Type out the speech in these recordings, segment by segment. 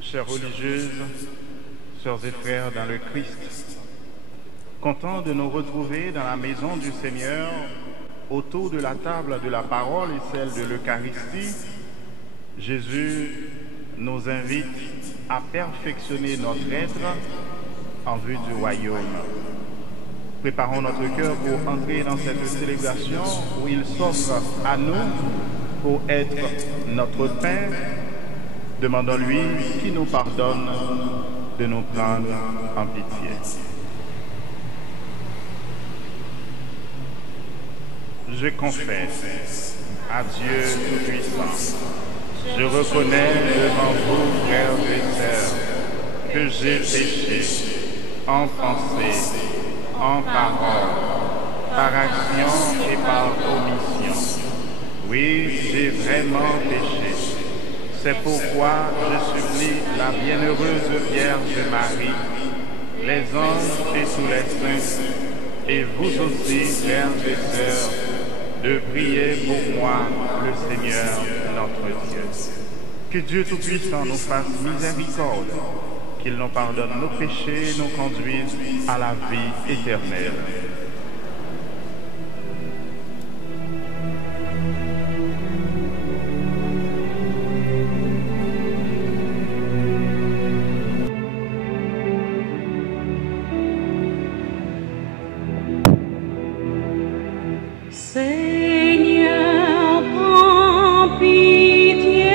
Chères religieuses, sœurs et frères dans le Christ, content de nous retrouver dans la maison du Seigneur, autour de la table de la parole et celle de l'Eucharistie, Jésus nous invite à perfectionner notre être en vue du royaume. Préparons notre cœur pour entrer dans cette célébration où il s'offre à nous pour être notre pain. Demandons-lui qui nous pardonne de nous prendre en pitié. Je confesse à Dieu Tout-Puissant, je reconnais devant vous, frères et sœurs, que j'ai péché en pensée, en parole, par action et par omission. Oui, j'ai vraiment péché. C'est pourquoi je supplie la bienheureuse Vierge Marie, les anges et tous les saints, et vous aussi, frères et sœurs, de prier pour moi, le Seigneur, notre Dieu. Que Dieu Tout-Puissant nous fasse miséricorde, qu'il nous pardonne nos péchés et nous conduise à la vie éternelle. Seigneur, prends pitié.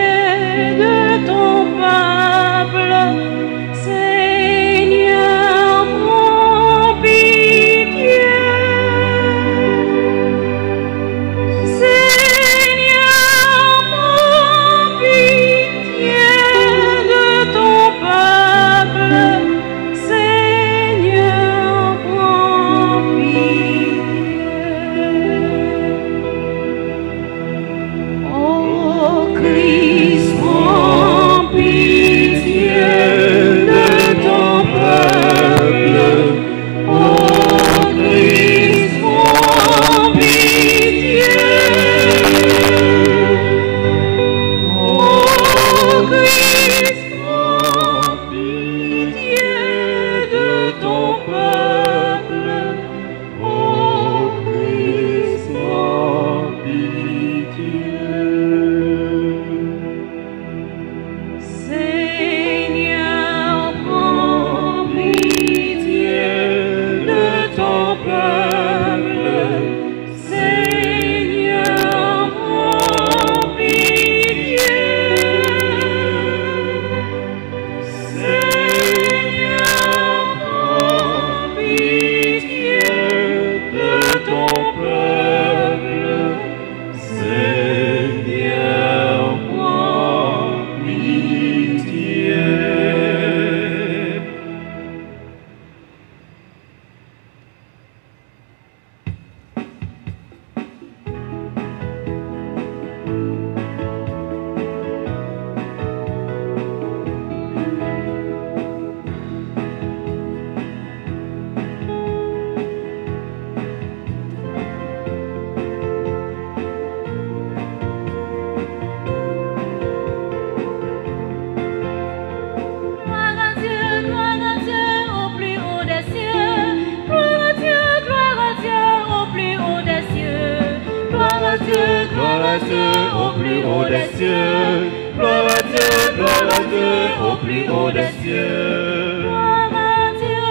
des cieux. Gloire à Dieu au plus haut des cieux. Gloire à Dieu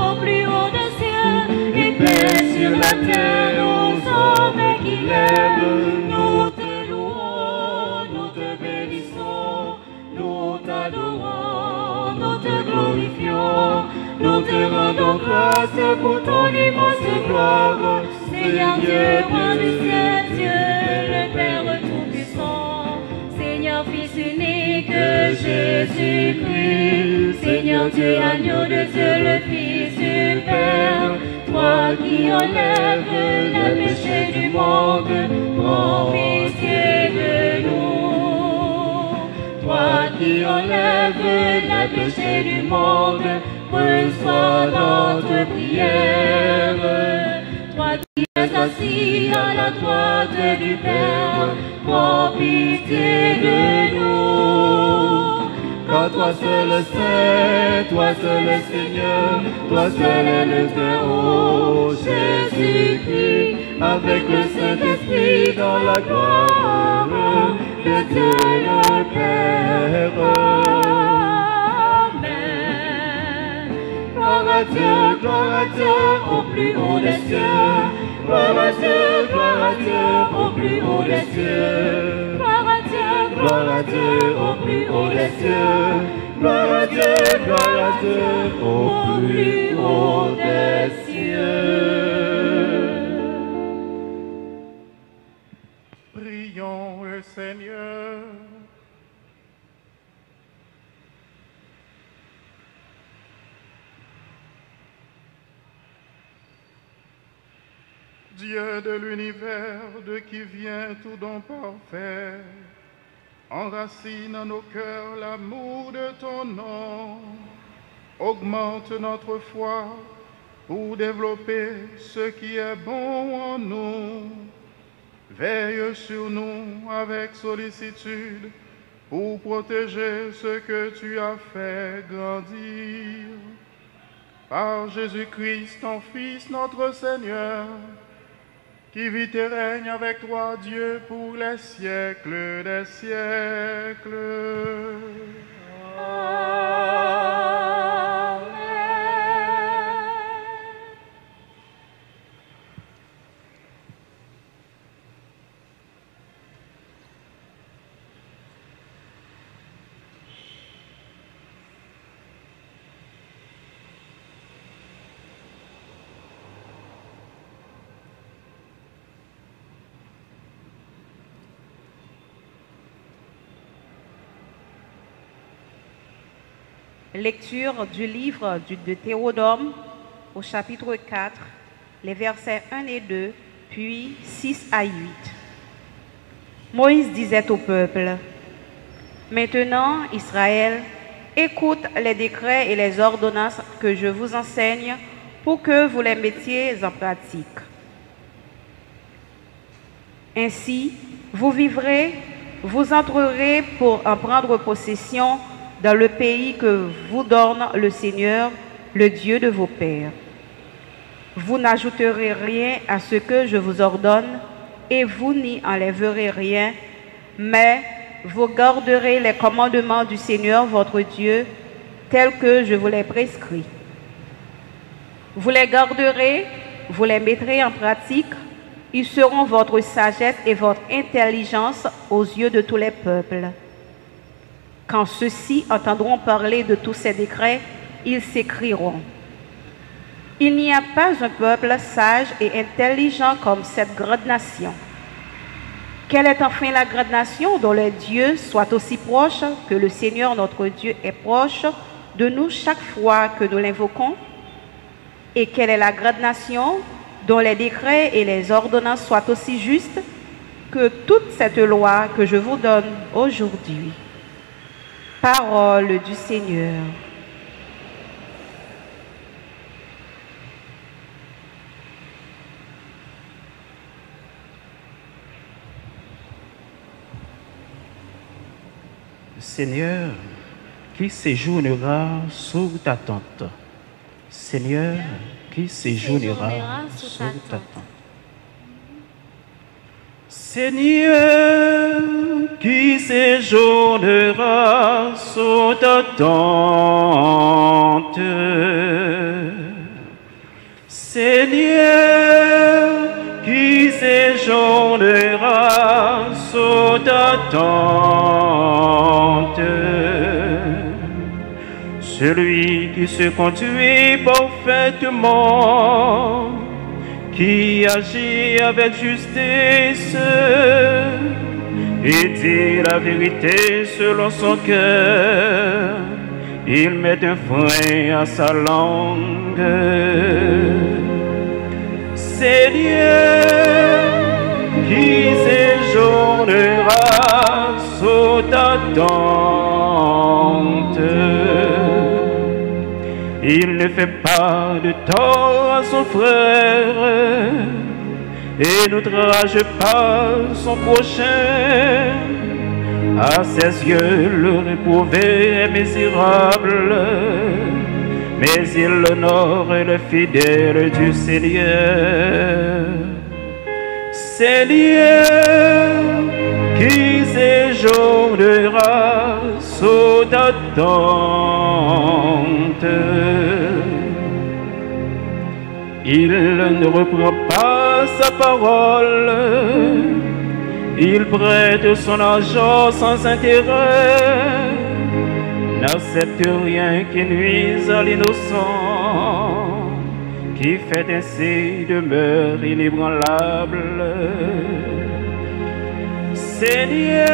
au plus haut des cieux. Et paix sur la terre aux hommes qui l'aiment. Nous te louons, nous te bénissons, nous t'adorons, nous te glorifions, nous te rendons grâce pour ton immense gloire. Seigneur Dieu, roi du ciel, Dieu le Père Tout-Puissant, Seigneur Fils unique, Jésus-Christ, Seigneur Dieu, agneau de Dieu, le Fils du Père, toi qui enlèves le péché du monde, prends pitié de nous. Toi qui enlèves le péché du monde, reçois notre prière. Toi qui es assis à la droite du Père, prends pitié de nous. Car toi seul sais, toi seul est Seigneur, toi seul est le Très-Haut, Jésus-Christ, avec le Saint-Esprit dans la gloire de Dieu le Père. Amen. Gloire à Dieu au plus haut des cieux. Gloire à Dieu au plus haut des cieux. Gloire à Dieu au plus haut des cieux. Gloire à Dieu au plus haut des cieux. Prions le Seigneur. Dieu de l'univers, de qui vient tout don parfait, enracine en nos cœurs l'amour de ton nom, augmente notre foi pour développer ce qui est bon en nous, veille sur nous avec sollicitude pour protéger ce que tu as fait grandir. Par Jésus-Christ, ton Fils, notre Seigneur, qui vit et règne avec toi, Dieu, pour les siècles des siècles. Amen. Lecture du livre de Théodore au chapitre 4, les versets 1 et 2, puis 6 à 8. Moïse disait au peuple, « Maintenant, Israël, écoute les décrets et les ordonnances que je vous enseigne pour que vous les mettiez en pratique. Ainsi, vous vivrez, vous entrerez pour en prendre possession dans le pays que vous donne le Seigneur, le Dieu de vos pères. Vous n'ajouterez rien à ce que je vous ordonne et vous n'y enlèverez rien, mais vous garderez les commandements du Seigneur votre Dieu tels que je vous les prescris. Vous les garderez, vous les mettrez en pratique, ils seront votre sagesse et votre intelligence aux yeux de tous les peuples. Quand ceux-ci entendront parler de tous ces décrets, ils s'écrieront. Il n'y a pas un peuple sage et intelligent comme cette grande nation. Quelle est enfin la grande nation dont le Dieu soit aussi proche que le Seigneur notre Dieu est proche de nous chaque fois que nous l'invoquons? Et quelle est la grande nation dont les décrets et les ordonnances soient aussi justes que toute cette loi que je vous donne aujourd'hui? Parole du Seigneur. Seigneur, qui séjournera sous ta tente? Seigneur, qui séjournera sous ta tente? Seigneur, qui séjournera sous ta tente. Seigneur, qui séjournera sous ta tente. Celui qui se conduit parfaitement, qui agit avec justice et dit la vérité selon son cœur, il met un frein à sa langue. Seigneur, qui séjournera sous ta tente. Il ne fait pas de tort à son frère et n'outrage pas son prochain. À ses yeux, le réprouvé est misérable, mais il honore le fidèle du Seigneur. Seigneur, qui séjournera sous ta tente. Il ne reprend pas sa parole, il prête son argent sans intérêt, n'accepte rien qui nuise à l'innocent, qui fait ainsi demeure inébranlable. Seigneur,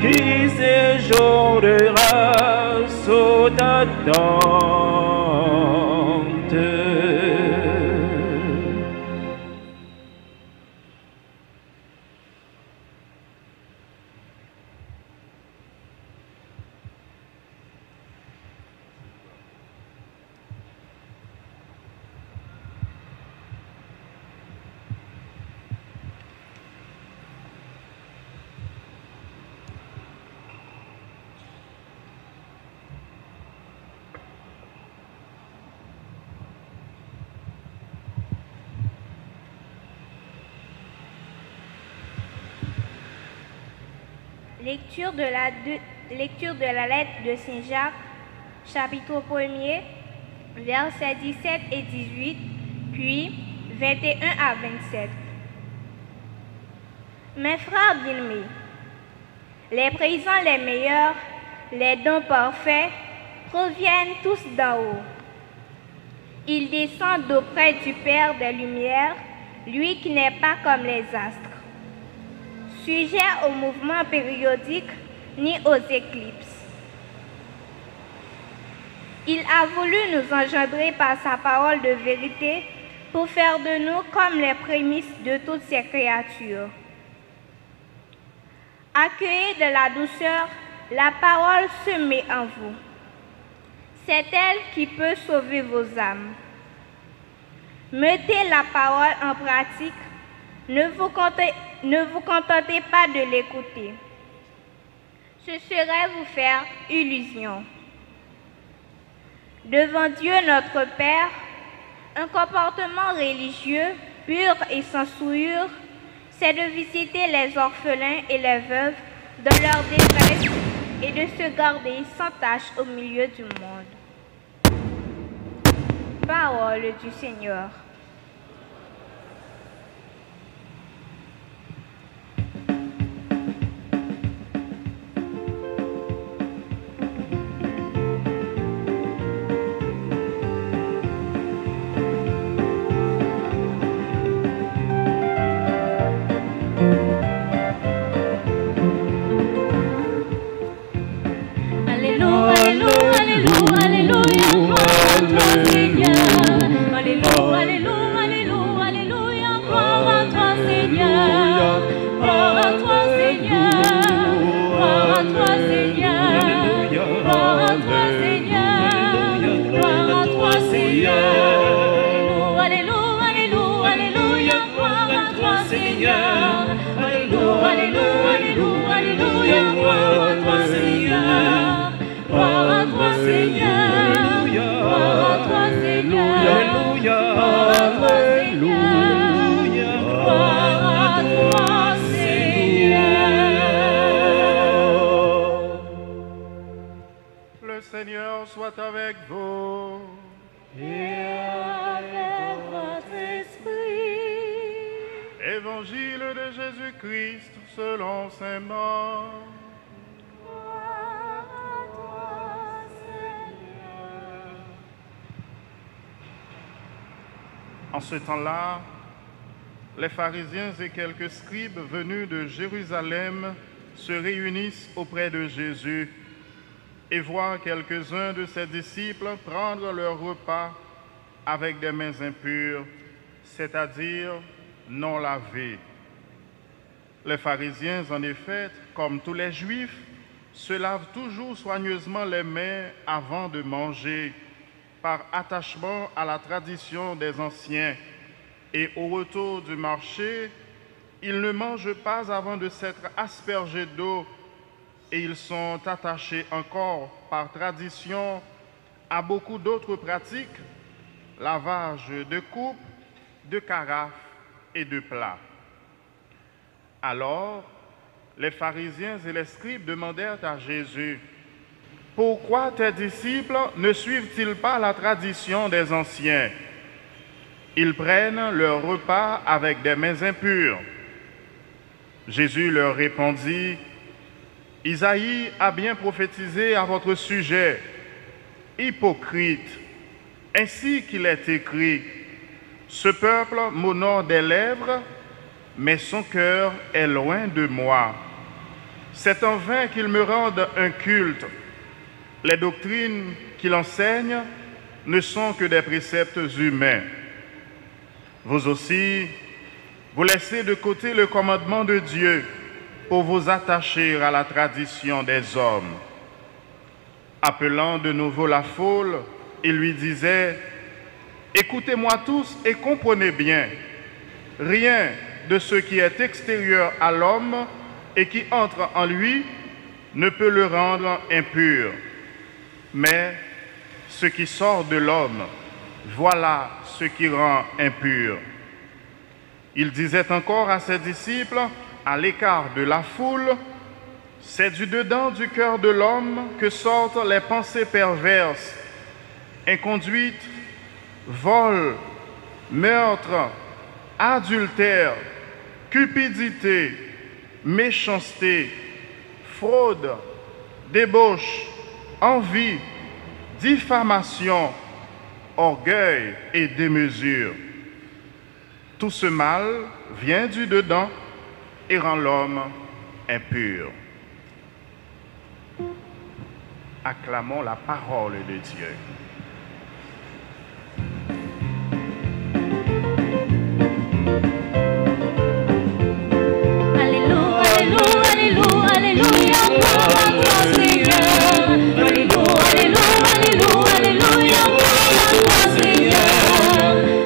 qui séjournera sous ta tente. Lecture de la lettre de Saint Jacques, chapitre 1er, versets 17 et 18, puis 21 à 27. Mes frères bien-aimés, les présents les meilleurs, les dons parfaits, proviennent tous d'en haut. Ils descendent d'auprès du Père des Lumières, lui qui n'est pas comme les astres, sujet aux mouvements périodiques ni aux éclipses. Il a voulu nous engendrer par sa parole de vérité pour faire de nous comme les prémices de toutes ses créatures. Accueillez de la douceur la parole semée en vous. C'est elle qui peut sauver vos âmes. Mettez la parole en pratique. Ne vous contentez pas de l'écouter. Ce serait vous faire illusion. Devant Dieu notre Père, un comportement religieux, pur et sans souillure, c'est de visiter les orphelins et les veuves dans leur détresse et de se garder sans tâche au milieu du monde. Parole du Seigneur. Alléluia. Le Seigneur soit avec vous. Et avec votre esprit. Évangile de Jésus-Christ selon saint Marc. Gloire à toi, Seigneur. En ce temps-là, les pharisiens et quelques scribes venus de Jérusalem se réunissent auprès de Jésus et voient quelques-uns de ses disciples prendre leur repas avec des mains impures, c'est-à-dire non lavées. Les pharisiens, en effet, comme tous les Juifs, se lavent toujours soigneusement les mains avant de manger, par attachement à la tradition des anciens. Et au retour du marché, ils ne mangent pas avant de s'être aspergés d'eau, et ils sont attachés encore par tradition à beaucoup d'autres pratiques, lavage de coupes, de carafes et de plats. Alors, les pharisiens et les scribes demandèrent à Jésus: « Pourquoi tes disciples ne suivent-ils pas la tradition des anciens? Ils prennent leur repas avec des mains impures. » Jésus leur répondit: « Isaïe a bien prophétisé à votre sujet. Hypocrite, ainsi qu'il est écrit, ce peuple m'honore des lèvres, mais son cœur est loin de moi. C'est en vain qu'ils me rendent un culte. Les doctrines qu'il enseigne ne sont que des préceptes humains. Vous aussi, vous laissez de côté le commandement de Dieu pour vous attacher à la tradition des hommes. » Appelant de nouveau la foule, il lui disait: « Écoutez-moi tous et comprenez bien. Rien de ce qui est extérieur à l'homme et qui entre en lui ne peut le rendre impur. Mais ce qui sort de l'homme, voilà ce qui rend impur. » Il disait encore à ses disciples, à l'écart de la foule: « C'est du dedans du cœur de l'homme que sortent les pensées perverses, inconduite, vol, meurtre, adultère, cupidité, méchanceté, fraude, débauche, envie, diffamation, orgueil et démesure. Tout ce mal vient du dedans et rend l'homme impur. » Acclamons la parole de Dieu. Alléluia, Alléluia, Alléluia, gloire à toi, Seigneur. Alléluia, Alléluia, Alléluia, Alléluia, gloire à toi, Seigneur.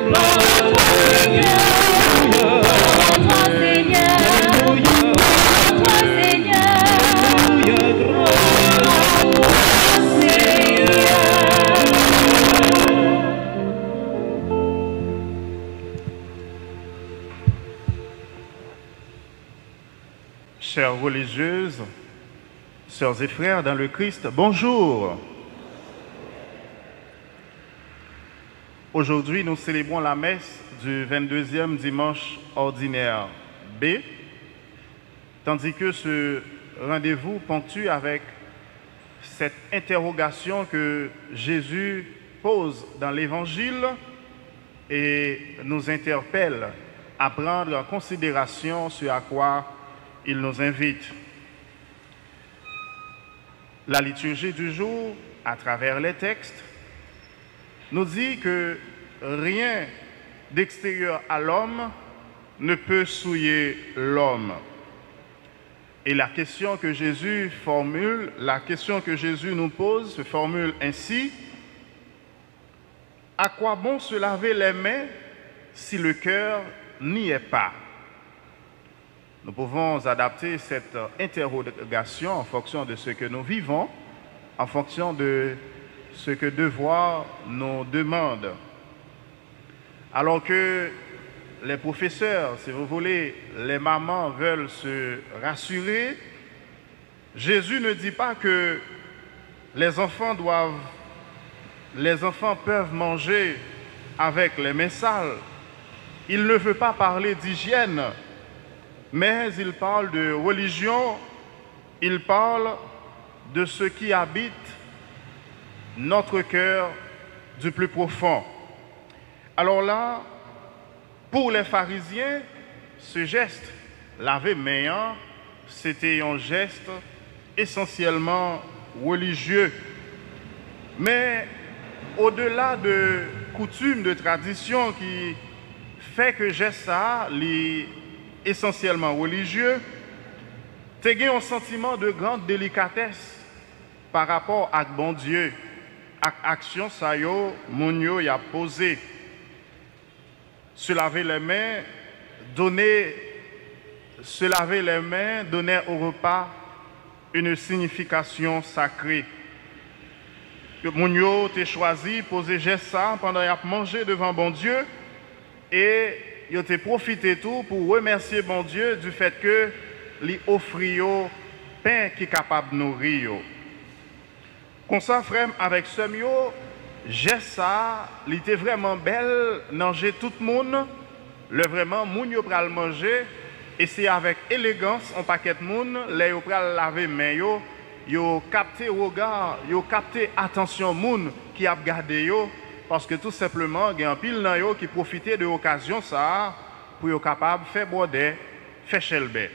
Gloire à toi, Seigneur. Gloire à toi, Seigneur. Gloire à toi, Seigneur. Gloire à toi, Seigneur. Chères religieuses, sœurs et frères dans le Christ, bonjour. Aujourd'hui, nous célébrons la messe du 22e dimanche ordinaire B, tandis que ce rendez-vous ponctue avec cette interrogation que Jésus pose dans l'Évangile et nous interpelle à prendre en considération ce à quoi il nous invite. La liturgie du jour, à travers les textes, nous dit que rien d'extérieur à l'homme ne peut souiller l'homme. Et la question que Jésus formule, la question que Jésus nous pose se formule ainsi: à quoi bon se laver les mains si le cœur n'y est pas? Nous pouvons adapter cette interrogation en fonction de ce que nous vivons, en fonction de ce que devoir nous demande. Alors que les professeurs, si vous voulez, les mamans veulent se rassurer, Jésus ne dit pas que les enfants peuvent manger avec les mains sales. Il ne veut pas parler d'hygiène, mais il parle de religion, il parle de ce qui habite notre cœur du plus profond. Alors là, pour les pharisiens, ce geste, laver main, c'était un geste essentiellement religieux. Mais au-delà de coutumes, de traditions qui fait que geste ça, essentiellement religieux, tu as un sentiment de grande délicatesse par rapport à bon Dieu, à l'action ça yo, moun yo y a posé. Se laver les mains, donner au repas une signification sacrée. Moun yo te choisi poser geste ça pendant y a mangé devant bon Dieu et yo te profité tout pour remercier bon Dieu du fait que li offri yo pain qui est capable de nourrir. Comme ça, frère, avec ce yo, geste ça, il était vraiment belle, manger tout le monde, le vraiment moun yo pral manger et c'est avec élégance un paquet de monde, les yo pral laver main yo capté regard, yo capté attention moun qui a regardé yo parce que tout simplement il y a un pile nan yo qui profitait de l'occasion ça pour yo capable faire border, faire chelbe.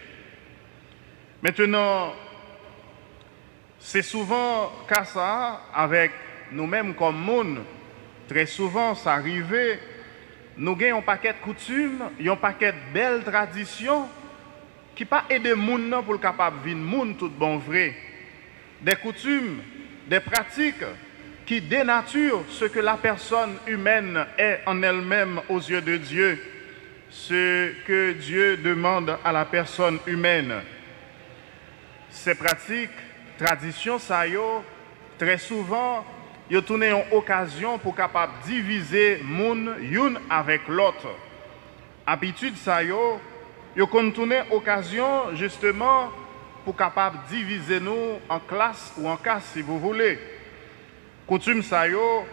Maintenant c'est souvent cas ça avec nous-mêmes comme moun, très souvent ça arrive, nous gagnons un paquet de coutumes, un paquet de belles traditions qui pas aider moun pour le capable vivre moun tout bon vrai. Des coutumes, des pratiques qui dénaturent ce que la personne humaine est en elle-même aux yeux de Dieu, ce que Dieu demande à la personne humaine. Ces pratiques, traditions, ça yo, très souvent, yo tourné en occasion pour capable diviser moun youn avec l'autre. Habitude ça yo contourné occasion justement pour capable diviser nous en classe ou en casse si vous voulez. Coutume ça yo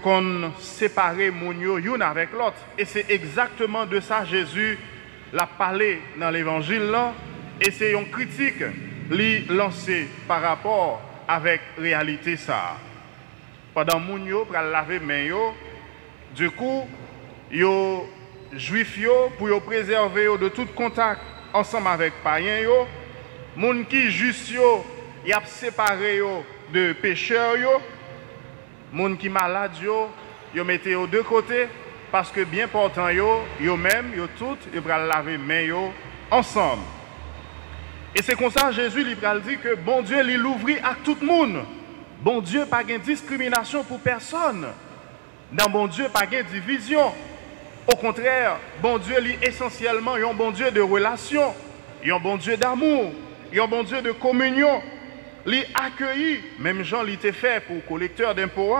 kon séparer moun yo youn avec l'autre et c'est exactement de ça Jésus l'a parlé dans l'évangile là et c'est une critique li lancée par rapport avec réalité ça. Pendant moun yo pral laver main yo, du coup yo juif yo pour yo préserver yo de tout contact ensemble avec païen yo, moun ki juste yo y a séparé yo de pécheurs yo, moun ki malade yo mette yo de côté parce que bien portant yo même yo tout yo pral laver main yo ensemble. Et c'est comme ça Jésus lui pral dit que bon Dieu lui l'ouvrit à tout le monde. Bon Dieu pas de discrimination pour personne. Dans bon Dieu pas de division. Au contraire, bon Dieu est essentiellement un bon Dieu de relation, un bon Dieu d'amour, un bon Dieu de communion. Il accueilli, même Jean l'était fait pour collecteur d'impôts,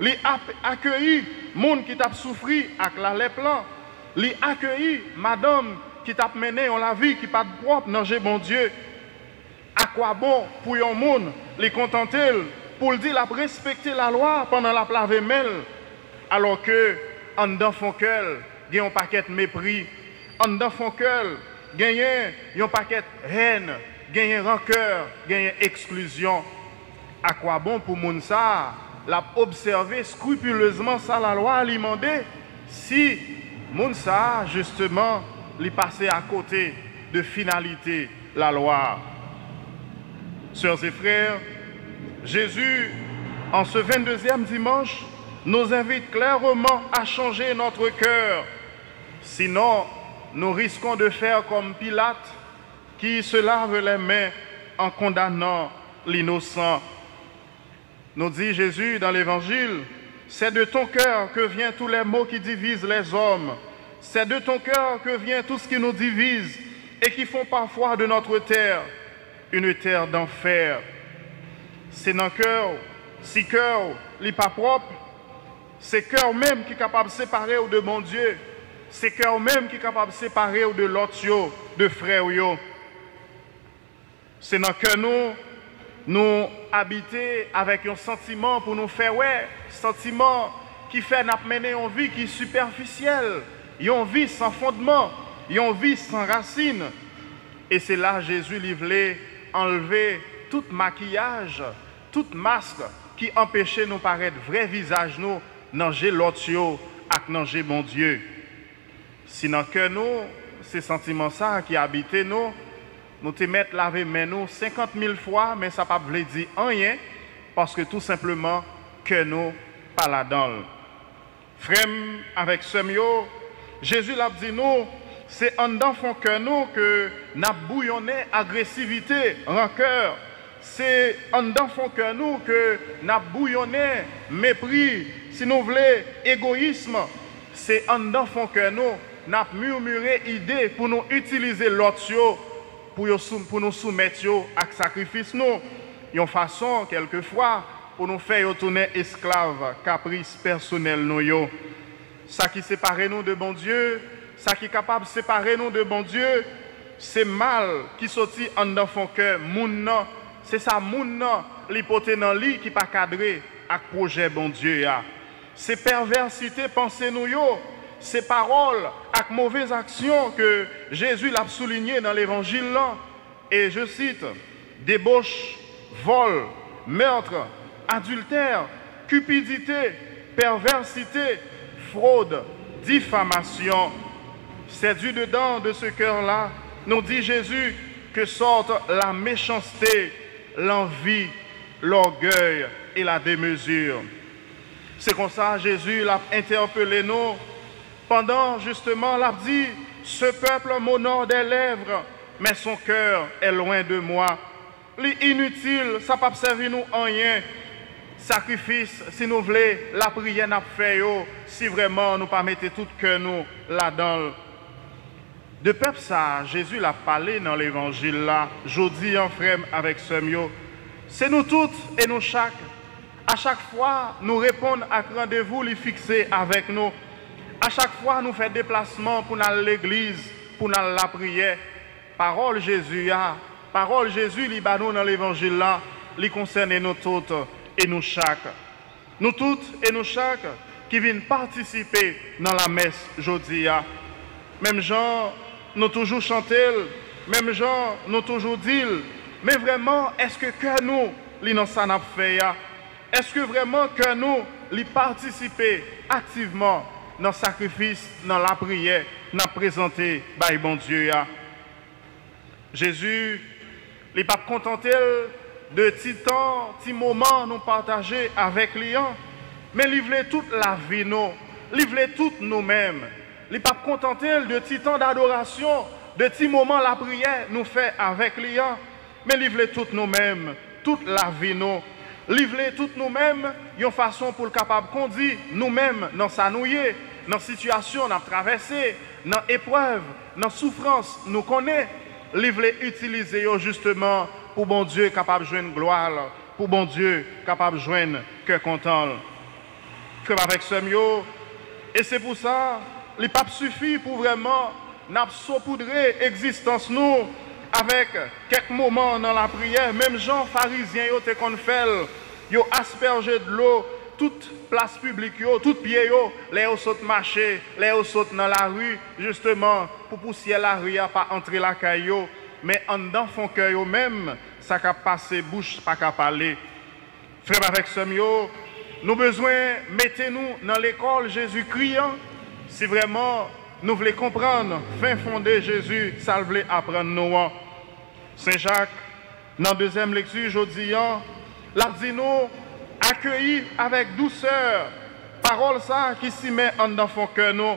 il accueilli monde qui t'a souffri avec la lèpre, il accueilli madame qui t'a mené en la vie qui pas de propre, non j'ai bon Dieu. À quoi bon pour un monde les contenter pour le dire la respecter la loi pendant la plave mêle alors que en dedans font cœur il y a un paquet de mépris en dedans font cœur il y a un paquet de haine il y a rancœur il y a exclusion. À quoi bon pour moun ça la observer scrupuleusement ça la loi alimentée si moun ça justement li passer à côté de finalité la loi. Sœurs et frères, Jésus, en ce 22e dimanche, nous invite clairement à changer notre cœur. Sinon, nous risquons de faire comme Pilate, qui se lave les mains en condamnant l'innocent. Nous dit Jésus dans l'Évangile, c'est de ton cœur que viennent tous les maux qui divisent les hommes. C'est de ton cœur que vient tout ce qui nous divise et qui font parfois de notre terre une terre d'enfer. C'est dans le cœur, si cœur n'est pas propre, c'est cœur même qui est capable de séparer de mon Dieu. C'est cœur même qui est capable de séparer de l'autre, de frère. C'est dans le cœur nous, nous habiter avec un sentiment pour nous faire ouais, sentiment qui fait nous mener une vie qui est superficielle, une vie sans fondement, une vie sans racines. Et c'est là Jésus lui voulait enlever tout maquillage, tout masque qui empêchait nous paraître vrai visage nous dans l'autre avec dans bon Dieu. Sinon que nous, ces sentiments ça qui habitent nous te mettre laver main nous 50 000 fois, mais ça ne veut pas dire rien, parce que tout simplement que nous pas là-dedans. Frère, avec ce mot, Jésus l'a dit nous, c'est en dedans fond que nous que nous bouillonné agressivité, rancœur. C'est en dedans fond que nous que nous bouillonné mépris, si nous voulons égoïsme. C'est en dedans fond que nous murmuré idée pour nous utiliser l'autre pour nous soumettre à sacrifice nous. Une façon quelquefois pour nous faire tourner esclaves, caprice personnel nous. Ça qui sépare nous de bon Dieu, ça qui est capable de séparer nous de bon Dieu, c'est mal qui sortit en dans son cœur, c'est ça moun l'hypothèse dans lit qui pas cadré avec projet bon Dieu. C'est perversité pensée nous ces paroles avec mauvaises actions que Jésus l'a souligné dans l'évangile là. Et je cite, débauche, vol, meurtre, adultère, cupidité, perversité, fraude, diffamation. C'est du dedans de ce cœur-là, nous dit Jésus, que sortent la méchanceté, l'envie, l'orgueil et la démesure. C'est comme ça Jésus l'a interpellé nous pendant justement l'a dit, ce peuple m'honore des lèvres, mais son cœur est loin de moi. L'inutile, ça ne peut pas servir nous en rien. Sacrifice, si nous voulons, la prière n'a pas fait, si vraiment nous ne pas mettre tout cœur nous là-dedans. De peuple ça, Jésus l'a parlé dans l'évangile là, jeudi en frère avec ce mot. C'est nous toutes et nous chaque. À chaque fois, nous répondons à rendez-vous les fixer avec nous. À chaque fois, nous faisons déplacement pour aller à l'église, pour aller à la prière. Parole Jésus, parole Jésus, li ba nous dans l'évangile là, li concerne nous toutes et nous chaque. Nous toutes et nous chaque qui viennent participer dans la messe jeudi. Même gens, nous toujours chanter, même gens, nous toujours dire, mais vraiment, est-ce que nous, li dans ça n'a fait? Est-ce que vraiment que nous, li participer activement dans le sacrifice, dans la prière, dans présenter par bon Dieu? Jésus, il n'est pas contenté de petits temps, petits moments nous partager avec lui, mais il voulait toute la vie, nous, il voulait tout nous-mêmes. Il n'est pas contenté de petits temps d'adoration, de petits moments la prière nous fait avec lui, mais il voulait tout nous-mêmes, toute la vie, nous. Il voulait tout nous-mêmes, une façon pour le capable conduire nous-mêmes dans sa nouille, dans la situation, dans la traversée, dans l'épreuve, dans la souffrance, nous connaît. Il voulait utiliser justement pour bon Dieu capable de joindre gloire, pour bon Dieu capable de joindre cœur content. Comme avec ce mieux. Et c'est pour ça, il pas suffit pour vraiment nous saupoudrer l'existence nous avec quelques moments dans la prière. Même gens pharisiens, ils ont fait, ils ont aspergé de l'eau toute place publique, tout pied, les ils sautent marcher, les ils sautent dans la rue, justement, pour pousser la rue à pas entrer la caillou. Mais en dedans, font cœur même, ça a passé bouche, pas qu'à parler. Frère, avec ce mieux, nous besoin, mettez-nous dans l'école Jésus-Christ, si vraiment nous voulons comprendre, fin fondé Jésus, ça voulait apprendre nous. Saint Jacques, dans la deuxième lecture, jeudi, l'a dit nous, accueillis avec douceur, parole ça qui s'y met en dans son cœur nous,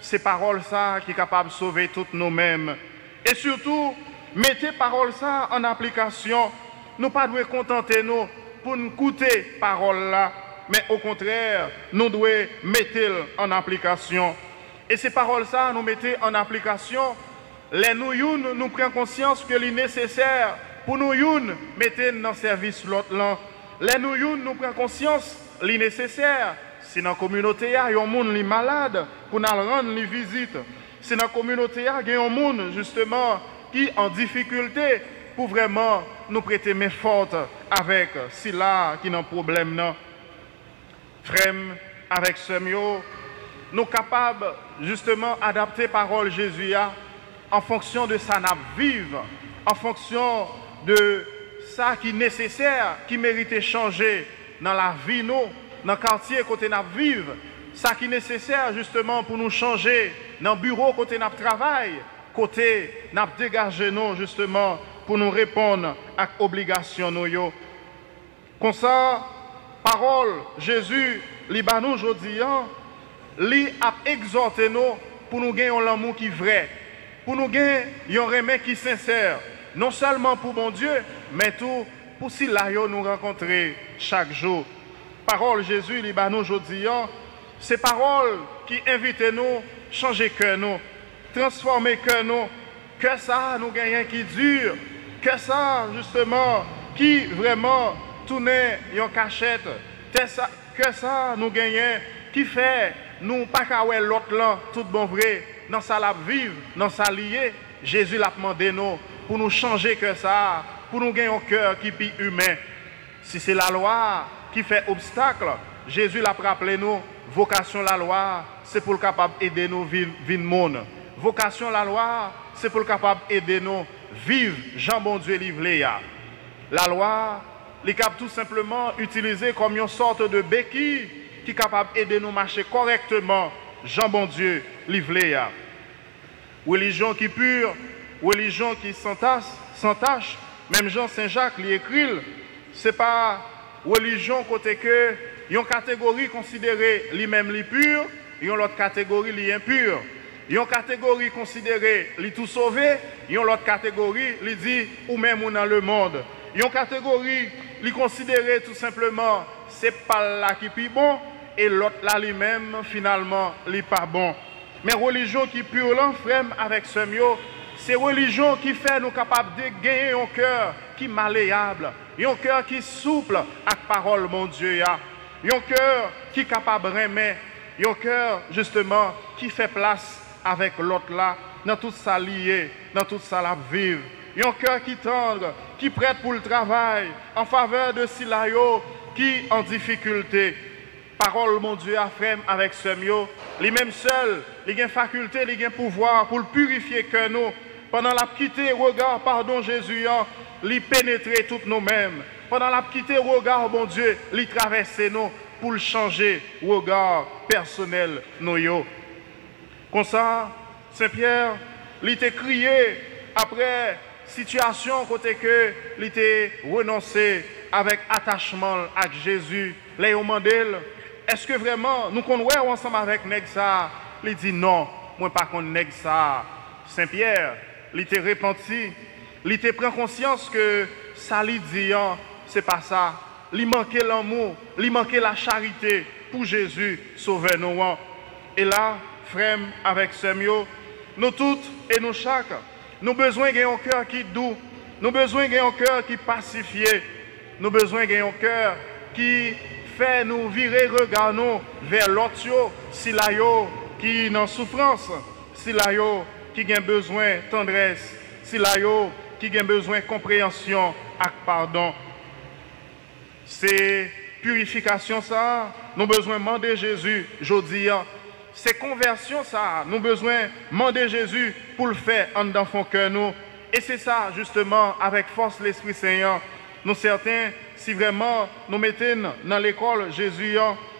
c'est parole ça qui est capable de sauver toutes nous-mêmes. Et surtout, mettez parole ça en application. Nous pas devons contenter nous pour nous écouter parole là, mais au contraire, nous devons mettre en application. Et ces paroles ça, nous mettons en application. Les nous prenons conscience que c'est nécessaire pour nous mettre dans le service l'autre là. Les nous prenons conscience que c'est nécessaire. Si dans la communauté, il y a un monde qui est malade, pour nous rendre les visites. Si dans la communauté, il y a un monde justement qui est en difficulté, pour vraiment nous prêter main forte avec si là qui n'a problème non. Frère, avec ce mieux, nous sommes capables justement d'adapter parole Jésus en fonction de ça nous vivre, en fonction de ça qui est nécessaire, qui mérite changer dans la vie, nous, dans le quartier côté nous vivre, ça qui est nécessaire justement pour nous changer dans le bureau côté nous travail, côté nous dégager nous justement pour nous répondre à l'obligation nous. Comme ça, parole Jésus, li ba nous aujourd'hui, li a exhorté nous pour nous gagner l'amour qui est vrai, pour nous gagner un remède qui est sincère, non seulement pour mon Dieu, mais tout pour si là nous rencontrer chaque jour. Parole Jésus, li ba nous aujourd'hui, c'est parole qui invite nous changer cœur nous, transformer cœur nous, que ça nous gagne qui dure, que ça justement qui vraiment tourne en cachette, que ça nous gagne qui fait nous pas qu'à l'autre là tout bon vrai dans ça la vivre, dans ça lié. Jésus l'a demandé nous pour nous changer que ça, pour nous gagner un cœur qui est humain. Si c'est la loi qui fait obstacle, Jésus l'a rappelé nous, vocation la loi, c'est pour le capable aider nous vivre le monde. Vocation la loi, c'est pour le capable aider nous vivre Jean bon Dieu livré. La loi, les cap tout simplement utilisé comme une sorte de béquille qui est capable d'aider nous marcher correctement Jean bon Dieu livré. Religion qui pure, religion qui sans tâche, même Jean Saint-Jacques lui écrit, c'est pas religion côté que une catégorie considérée lui-même li pure, une autre catégorie li impure. Une catégorie considérée li tout sauvé, une autre catégorie li dit ou même ou dans le monde. Une catégorie li considérée tout simplement c'est pas là qui est bon et l'autre là lui-même finalement li pas bon. Mais religion qui pure l'enfrème avec ce mieux, c'est religion qui fait nous capables de gagner un cœur qui est malléable, un cœur qui est souple à la parole mon Dieu. Un cœur qui est capable de remettre, un cœur justement qui fait place avec l'autre là, dans tout ça lié, dans tout ça la vivre. Un cœur qui tendre, qui prête pour le travail, en faveur de Silayo qui en difficulté. Parole mon Dieu a frère avec ce mieux, les mêmes seuls, les ont faculté, les ont pouvoir pour le purifier que nous. Pendant la quitter regard, pardon Jésus, les pénétrer toutes nous-mêmes. Pendant la quitter regard, bon Dieu, les traverser nous pour le changer regard personnel nous. Comme ça, Saint-Pierre, il était crié après situation côté que il était renoncé avec attachement à Jésus. Les demandé, est-ce que vraiment nous connaissons ensemble avec Nexa? Il dit non, moi pas qu'on Nexa. Saint-Pierre, il était repenti, il était pris conscience que ça lui dit, c'est pas ça. Il manquait l'amour, il manquait la charité pour Jésus sauver nous. Et là, frère, avec ce mieux, nous toutes et nous chaque, nous avons besoin d'un cœur qui est doux, nous avons besoin d'un cœur qui est pacifié, nous avons besoin d'un cœur qui fait nous virer regard nous vers l'autre, si là qui est en souffrance, si là qui a besoin de tendresse, si là qui a besoin de compréhension et pardon. C'est purification ça, nous avons besoin de demander Jésus, aujourd'hui. C'est conversion ça, nous avons besoin de demander Jésus pour le faire en dans son cœur nous. Et c'est ça justement, avec force l'Esprit Saint, nous certains, si vraiment nous mettons dans l'école Jésus,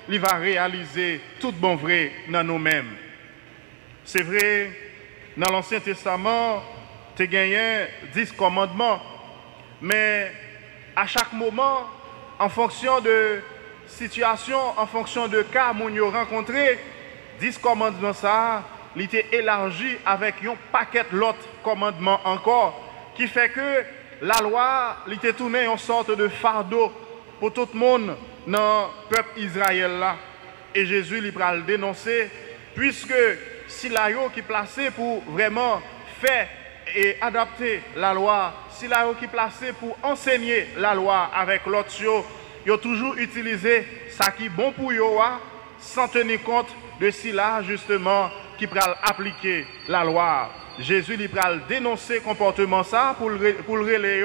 il va réaliser tout bon vrai dans nous-mêmes. C'est vrai, dans l'Ancien Testament, tu as gagné 10 commandements, mais à chaque moment, en fonction de situation, en fonction de cas que nous avons rencontrés, 10 commandements, ça, il était élargi avec un paquet d'autres commandements encore, qui fait que la loi, il était tournée en sorte de fardeau pour tout le monde dans le peuple Israël là. Et Jésus, il va le dénoncer, puisque si la yo qui est placé pour vraiment faire et adapter la loi, si la yo qui est placé pour enseigner la loi avec l'autre, il a toujours utilisé ça qui est bon pour yo, sans tenir compte de si là justement qui peut appliquer la loi. Jésus il va dénoncer comportement ça pour le relayer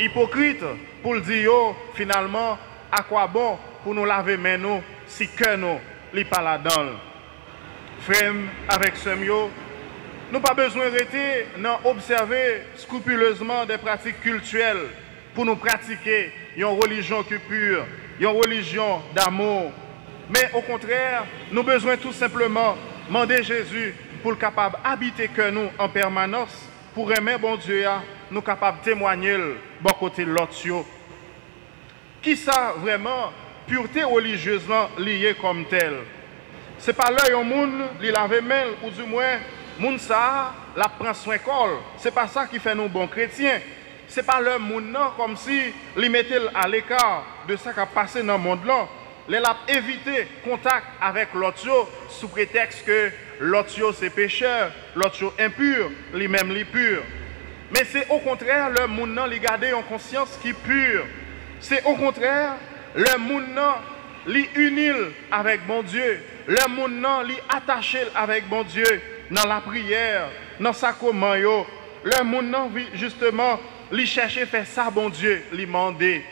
hypocrite pour le dire finalement à quoi bon pour nous laver mains nous si que nous li pas là-dedans. Frère avec ce mieux, nous pas besoin d'arrêter non observer scrupuleusement des pratiques culturelles pour nous pratiquer une religion qui est pure, une religion d'amour. Mais au contraire, nous avons besoin tout simplement demander Jésus pour le capable habiter que nous en permanence, pour aimer bon Dieu, nous capables de témoigner bon côté de l'autre. Qui ça vraiment pureté religieusement liée comme telle? Ce n'est pas l'œil au monde, il lave main, ou du moins, moun ça, la prend soin col. Ce n'est pas ça qui fait nous bons chrétiens. Ce n'est pas le monde comme si il mettait à l'écart de ce qui a passé dans le monde là. Il a évité contact avec l'autre sous prétexte que l'autre c'est pécheur, l'autre impur, lui-même lui pur. Mais c'est au contraire le monde qui garde en conscience qui est pure. C'est au contraire le monde qui unit avec bon Dieu. Le monde qui attaché avec bon Dieu dans la prière, dans sa commande. Le monde justement qui cherche à faire ça bon Dieu, lui demander.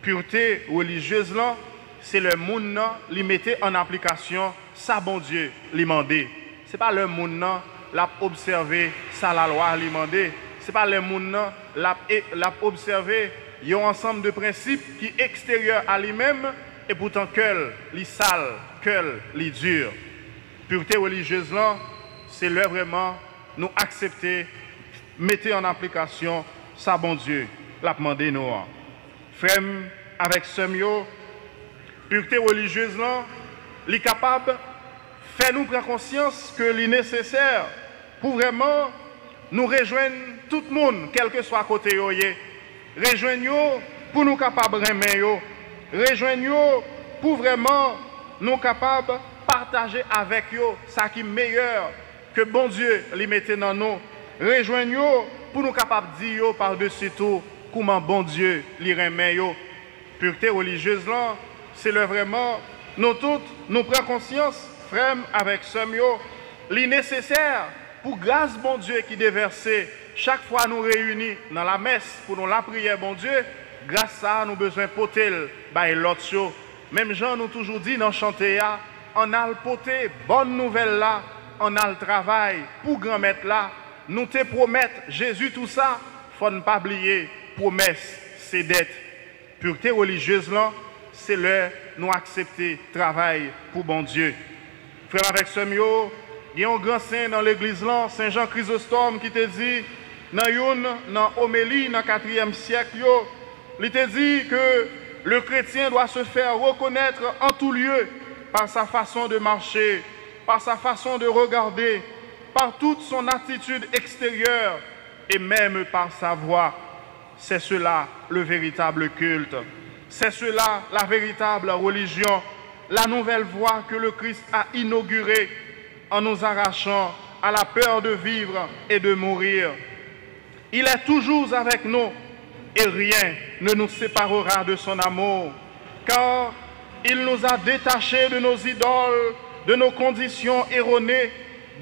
Pureté religieuse là, c'est le monde qui mettait en application ça bon Dieu lui demander. Ce n'est pas le monde qui l'a observé ça la loi lui demander. Ce n'est pas le monde qui l'a observé un ensemble de principes qui sont extérieurs à lui-même et pourtant que li sale, que li dur. Pureté religieuse là, c'est le vraiment nous accepter, mettre en application ça bon Dieu l'a demandé nous. Frère avec ce mieux, pureté religieuse là, li capable faire nous prendre conscience que li nécessaire pour vraiment nous rejoindre tout le monde, quel que soit côté yo yé. Rejoignons pour nous capables de remettre. Rejoignons pour vraiment nous capables de partager avec eux ce qui est meilleur que bon Dieu lui mette dans nous. Rejoignons pour nous capables de dire par-dessus tout comment bon Dieu lui remet. Pureté religieuse là, c'est le vraiment nous tous nous prenons conscience, frère avec ce mieux, li nécessaire pour grâce bon Dieu qui déversé. Chaque fois nous réunis dans la messe pour nous la prière, bon Dieu, grâce à ça, nous avons besoin de porter l'autre. Même Jean nous toujours dit dans chanter, on a le porter, bonne nouvelle là, on a le travail pour grand maître là, nous te promettre Jésus tout ça, faut ne pas oublier, promesse, c'est d'être. Pureté religieuse là, c'est le nous accepter travail pour bon Dieu. Frère avec ce mieux, il y a un grand saint dans l'église là, Saint Jean Chrysostome qui te dit, dans Homélie, dans le 4e siècle, il te dit que le chrétien doit se faire reconnaître en tout lieu par sa façon de marcher, par sa façon de regarder, par toute son attitude extérieure et même par sa voix. C'est cela le véritable culte. C'est cela la véritable religion, la nouvelle voie que le Christ a inaugurée en nous arrachant à la peur de vivre et de mourir. Il est toujours avec nous et rien ne nous séparera de son amour, car il nous a détachés de nos idoles, de nos conditions erronées,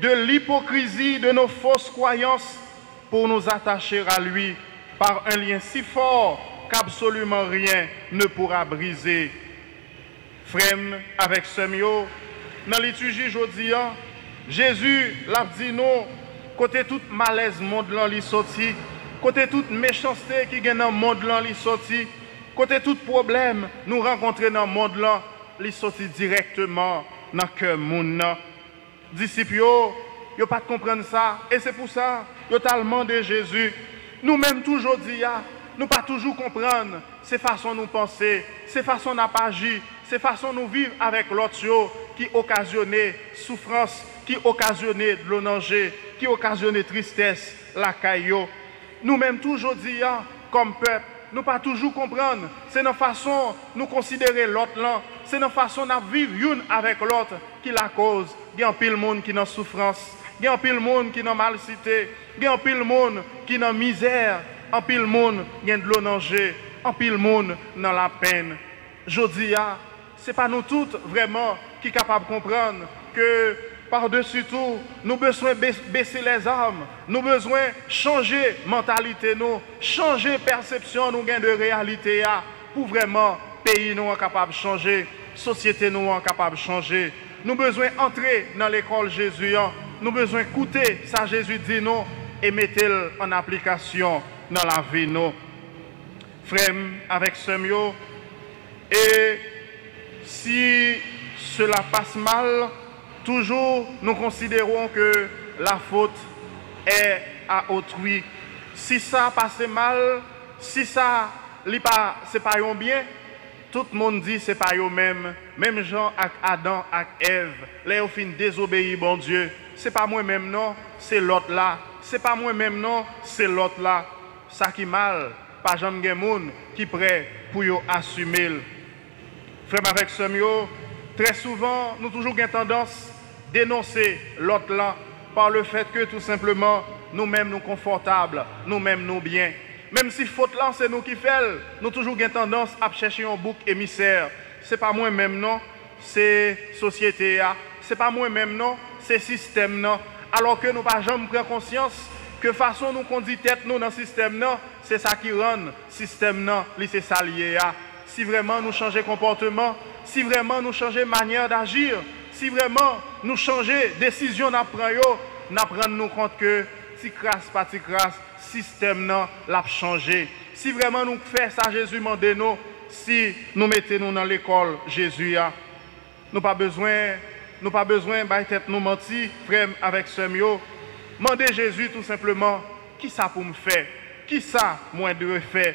de l'hypocrisie de nos fausses croyances, pour nous attacher à lui par un lien si fort qu'absolument rien ne pourra briser. Frère, avec ce mieux, dans la liturgie aujourd'hui, Jésus l'a dit nous, côté tout malaise monde là li sorti, côté toute méchanceté qui gagne dans monde là li sorti, côté tout problème nous rencontrer dans monde là li sorti directement dans cœur monde. Disciples yo pas comprendre ça et c'est pour ça yo t'a demandé Jésus. Nous même toujours dit nous pas toujours comprendre ces façons nous penser, ces façons n'a pas agir, ces façons nous vivre avec l'autre qui occasionnait souffrance, qui occasionnait de l'onanger, qui occasionnait tristesse, la caillou. Nous-mêmes toujours dit, comme peuple, nous pas toujours comprendre. C'est notre façon nous considérer l'autre là. C'est notre façon de vivre une avec l'autre qui la cause. Il y a un pile monde qui est en souffrance. Il y a un pile monde qui est en malcité. Il y a un pile monde qui est en misère. Un pile monde qui est de l'onanger. Un pile monde dans la peine. Je dis, ce n'est pas nous tous vraiment qui sommes capables de comprendre que par-dessus tout, nous besoin baisser les armes, nous besoin changer mentalité, nous, changer perception nous gain de réalité pour vraiment pays nous capable de changer, société nous capable de changer. Nous besoin entrer dans l'école Jésus, nous besoin écouter ça Jésus dit nous et mettre en application dans la vie nous. Frères, avec ce mieux, et si cela passe mal, toujours nous considérons que la faute est à autrui. Si ça passe mal, si ça c'est pas un bien, tout le monde dit c'est pas eux même. Même Jean avec Adam avec Ève, les ont fin désobéir bon Dieu. C'est pas moi même non, c'est l'autre là. C'est pas moi même non, c'est l'autre là. Ça qui mal, pas jamais gen moun qui prêt pour yo assumer. Frère avec ce mieux, très souvent nous toujours gen tendance dénoncer l'autre là par le fait que tout simplement nous-mêmes nous confortables, nous-mêmes nous bien. Même si faute là c'est nous qui faisons, nous toujours gen tendance à chercher un bouc émissaire. C'est pas moi-même non, c'est société c'est pas moi-même non, c'est système non. Alors que nous pas jamais prendre conscience que façon nous conduit tête nous dans le système non, c'est ça qui rend système non, c'est ça lié à. Si vraiment nous changer comportement, si vraiment nous changer manière d'agir, si vraiment nous changer décision n'apprendre nous compte que si crasse pas si crasse, système non l'a changé. Si vraiment nous fait ça Jésus mande nous, si nous mettons nous dans l'école Jésus nous pas besoin bah tête nous mentir frère avec ce mieux. Mandez Jésus tout simplement qui ça pour me faire, qui ça moi dois faire,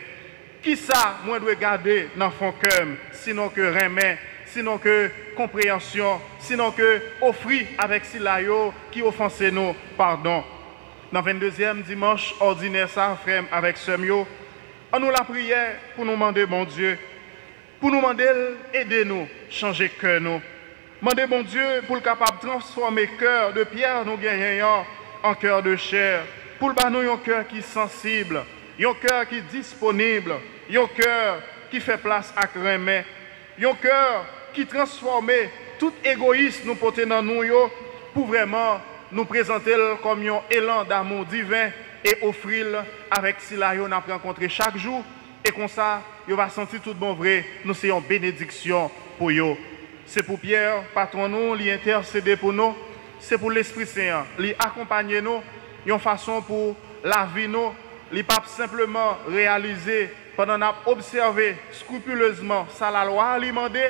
qui ça moi dois garder dans mon cœur, sinon que remet, sinon que compréhension, sinon que offrir avec silayo qui offense nous pardon. Dans 22e dimanche ordinaire ça frère avec ce mieux, on nous la prière pour nous demander bon Dieu, pour nous demander aider nous changer cœur nous. Mandez bon Dieu pour le capable de transformer cœur de pierre nous gagnons en cœur de chair, pour le nous un cœur qui est sensible, un cœur qui est disponible, un cœur qui fait place à remet, un cœur qui transforme tout égoïsme nous porter dans nous pour vraiment nous présenter comme un élan d'amour divin et offrir avec cela nous avons rencontré chaque jour et comme ça vous va sentir tout bon vrai nous c'est une bénédiction pour vous. C'est pour Pierre patron nous lui intercéder pour nous. C'est pour l'Esprit Saint, lui accompagner nous, une façon pour la vie nous, lui pas simplement réaliser pendant qu'on a observé scrupuleusement ça la loi lui demander,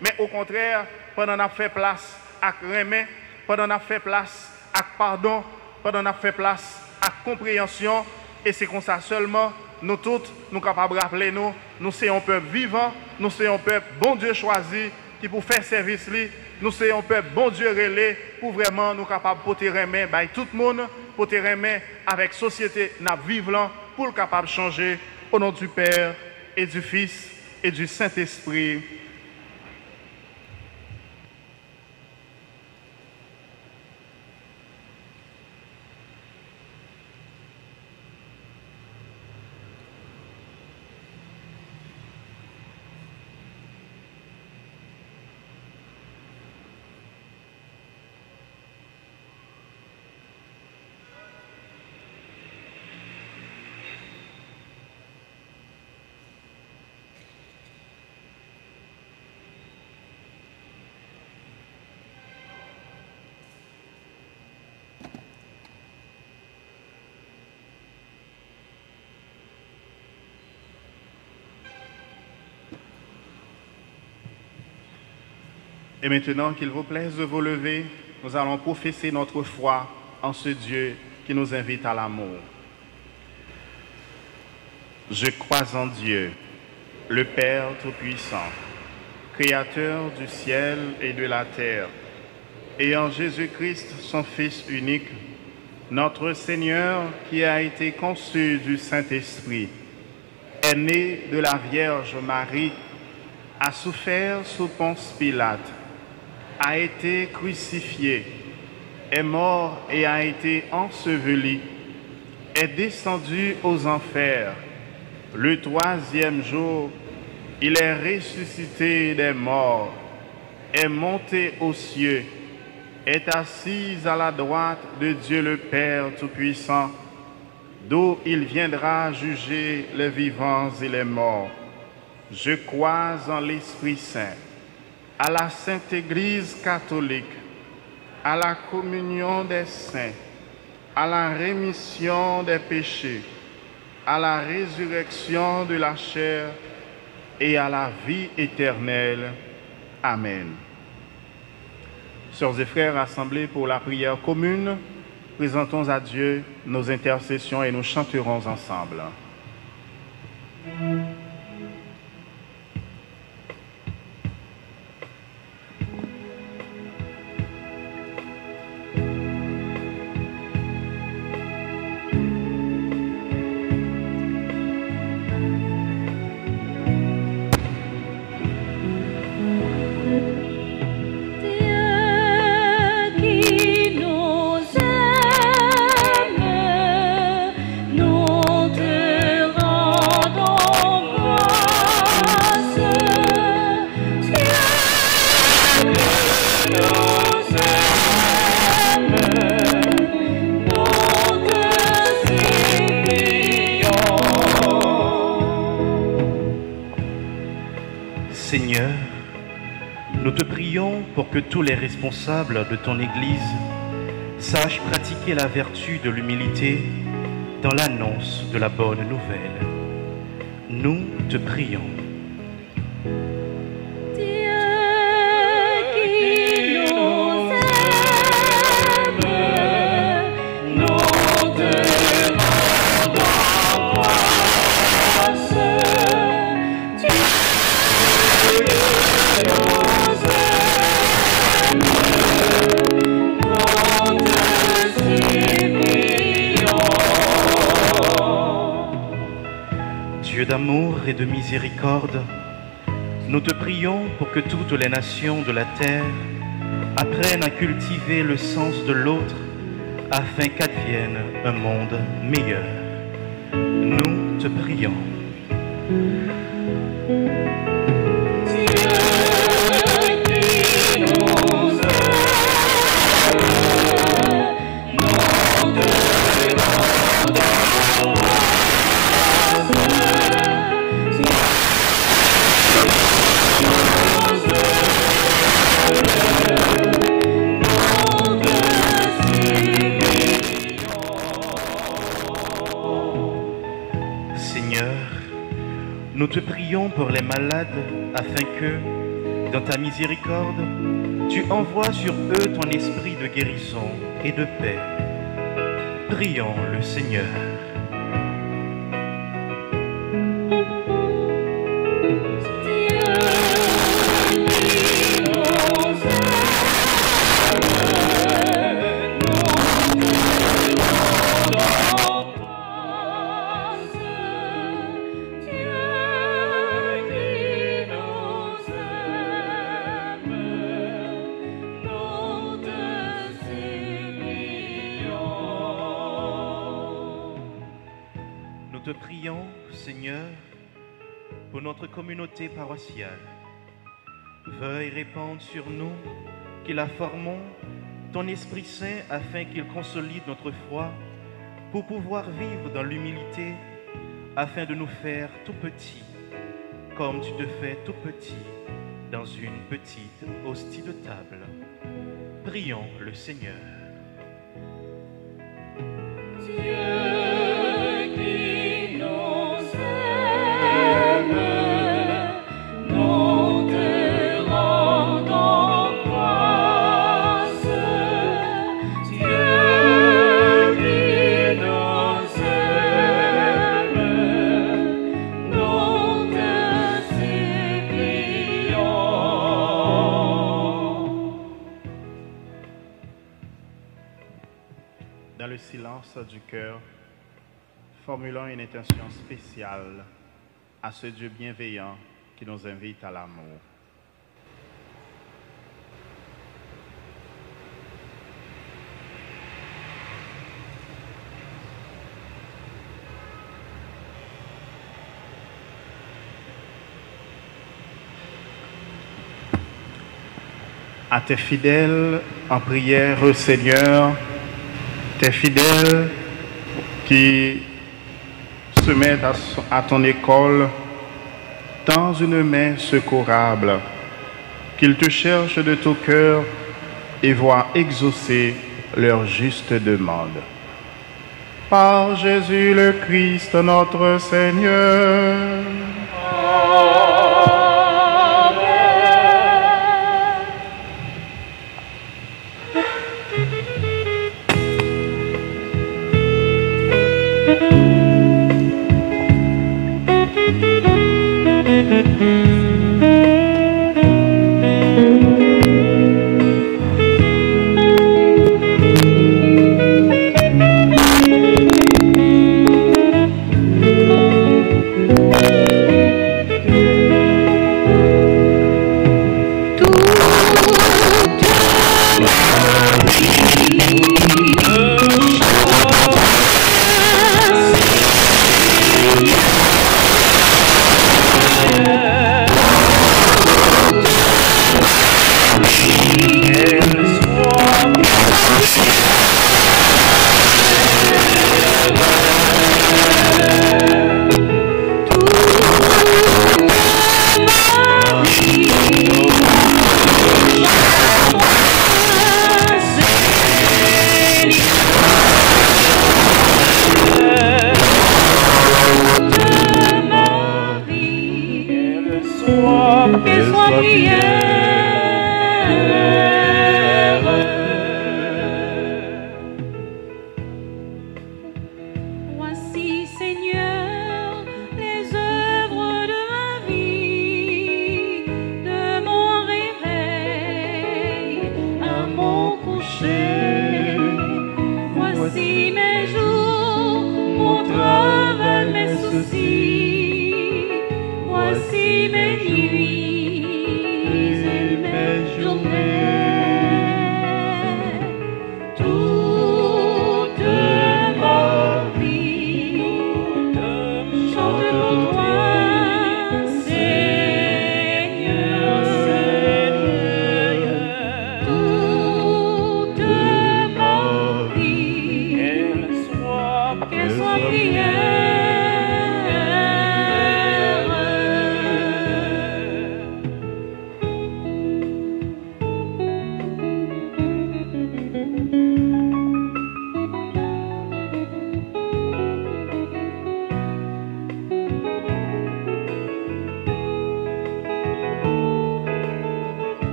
mais au contraire pendant qu'on a fait place à remet, pendant qu'on a fait place à pardon, pendant qu'on a fait place à compréhension, et c'est comme ça seulement nous tous nous capables de rappeler nous sommes un peuple vivant, nous sommes un peuple bon Dieu choisi qui pour faire service lui. Nous sommes un peuple bon Dieu relais pour vraiment nous capables de porter remet by tout le monde, porter remet avec société n'a vivant pour le capable de changer au nom du Père et du Fils et du Saint-Esprit. Et maintenant qu'il vous plaise de vous lever, nous allons professer notre foi en ce Dieu qui nous invite à l'amour. Je crois en Dieu, le Père Tout-Puissant, Créateur du ciel et de la terre, et en Jésus-Christ, son Fils unique, notre Seigneur qui a été conçu du Saint-Esprit, est né de la Vierge Marie, a souffert sous Ponce Pilate, a été crucifié, est mort et a été enseveli, est descendu aux enfers. Le troisième jour, il est ressuscité des morts, est monté aux cieux, est assise à la droite de Dieu le Père Tout-Puissant, d'où il viendra juger les vivants et les morts. Je crois en l'Esprit Saint, à la Sainte Église catholique, à la communion des saints, à la rémission des péchés, à la résurrection de la chair et à la vie éternelle. Amen. Sœurs et frères rassemblés pour la prière commune, présentons à Dieu nos intercessions et nous chanterons ensemble. Seigneur, nous te prions pour que tous les responsables de ton Église sachent pratiquer la vertu de l'humilité dans l'annonce de la bonne nouvelle. Nous te prions. Dieu d'amour et de miséricorde, nous te prions pour que toutes les nations de la terre apprennent à cultiver le sens de l'autre afin qu'advienne un monde meilleur. Nous te prions. Nous te prions pour les malades, afin que, dans ta miséricorde, tu envoies sur eux ton esprit de guérison et de paix. Prions le Seigneur. Nous te prions, Seigneur, pour notre communauté paroissiale. Veuille répandre sur nous, qui la formons, ton Esprit Saint afin qu'il consolide notre foi pour pouvoir vivre dans l'humilité, afin de nous faire tout petits, comme tu te fais tout petit dans une petite hostie de table. Prions le Seigneur. Dans le silence du cœur, formulons une intention spéciale à ce Dieu bienveillant qui nous invite à l'amour. à tes fidèles en prière, Seigneur, tes fidèles qui se mettent à ton école dans une main secourable, qu'ils te cherchent de tout cœur et voient exaucer leur juste demande. Par Jésus le Christ, notre Seigneur.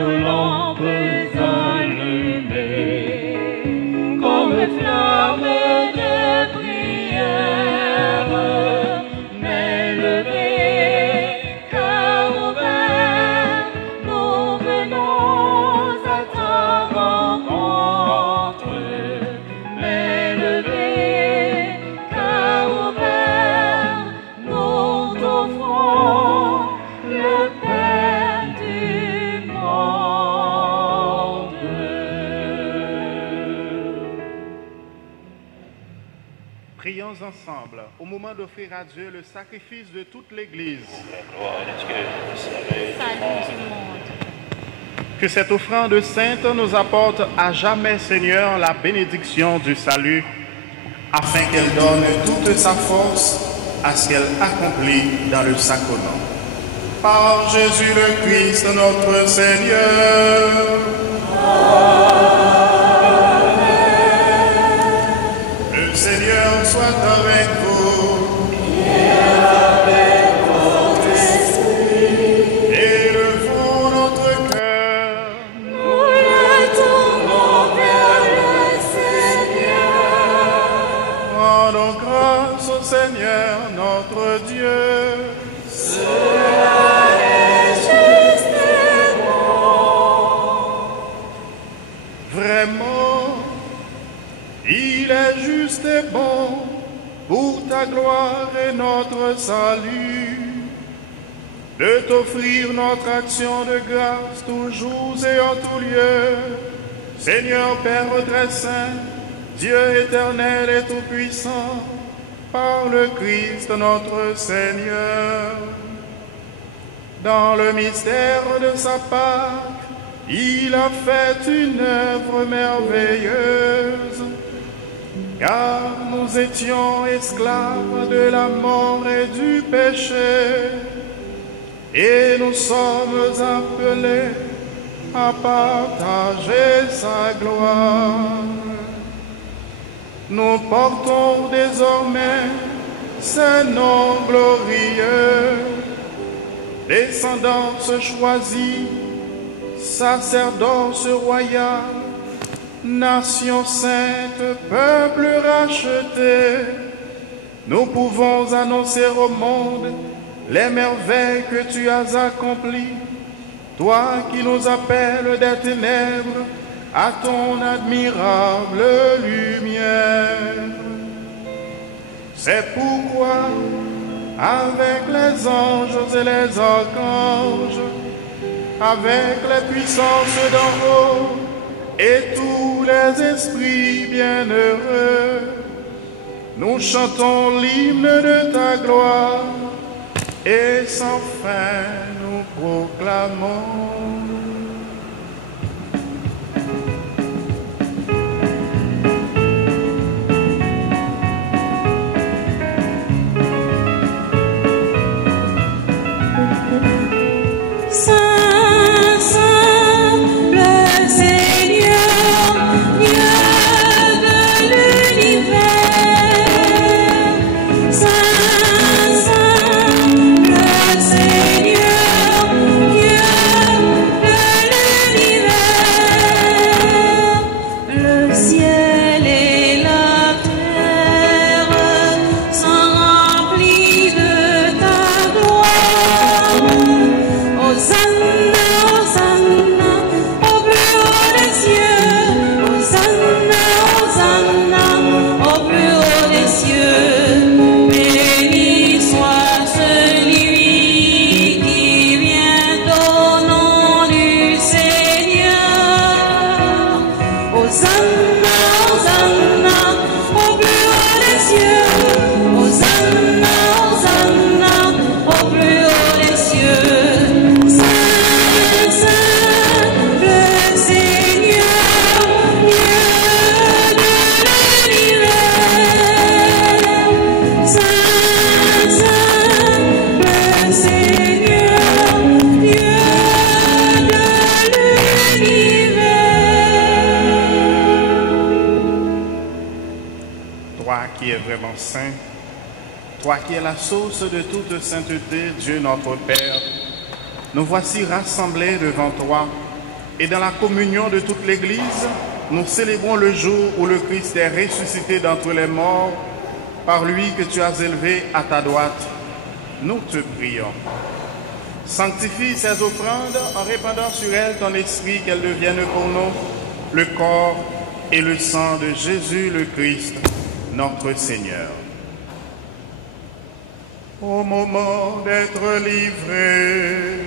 nos lampes allumées, comme flamme de prière, mais levées, cœur ouvert, nous venons à ta rencontre, mais levées, cœur ouvert, nous t'offrons le Père du monde. Prions ensemble au moment d'offrir à Dieu le sacrifice de toute l'Église. Salut du monde. Que cette offrande sainte nous apporte à jamais, Seigneur, la bénédiction du salut, afin qu'elle donne toute sa force à ce qu'elle accomplit dans le sacrement. Par Jésus le Christ, notre Seigneur. Le Seigneur soit avec vous. Élevons notre cœur. Nous le tournons vers le Seigneur. Rendons grâce au Seigneur notre Dieu. Vraiment, il est juste et bon pour ta gloire et notre salut de t'offrir notre action de grâce toujours et en tout lieu. Seigneur Père très saint, Dieu éternel et tout-puissant, par le Christ notre Seigneur. Dans le mystère de sa Pâque, il a fait une œuvre merveilleuse, car nous étions esclaves de la mort et du péché, et nous sommes appelés à partager sa gloire. Nous portons désormais ce nom glorieux, descendance choisie, sacerdoce royal, nation sainte, peuple racheté. Nous pouvons annoncer au monde les merveilles que tu as accomplies, toi qui nous appelles des ténèbres à ton admirable lumière. C'est pourquoi, avec les anges et les archanges, avec les puissances d'en haut et tous les esprits bienheureux, nous chantons l'hymne de ta gloire et sans fin nous proclamons. Saint, toi qui es la source de toute sainteté, Dieu notre Père, nous voici rassemblés devant toi et dans la communion de toute l'Église, nous célébrons le jour où le Christ est ressuscité d'entre les morts, par lui que tu as élevé à ta droite. Nous te prions. Sanctifie ces offrandes en répandant sur elles ton esprit, qu'elles deviennent pour nous le corps et le sang de Jésus le Christ, notre Seigneur. Au moment d'être livré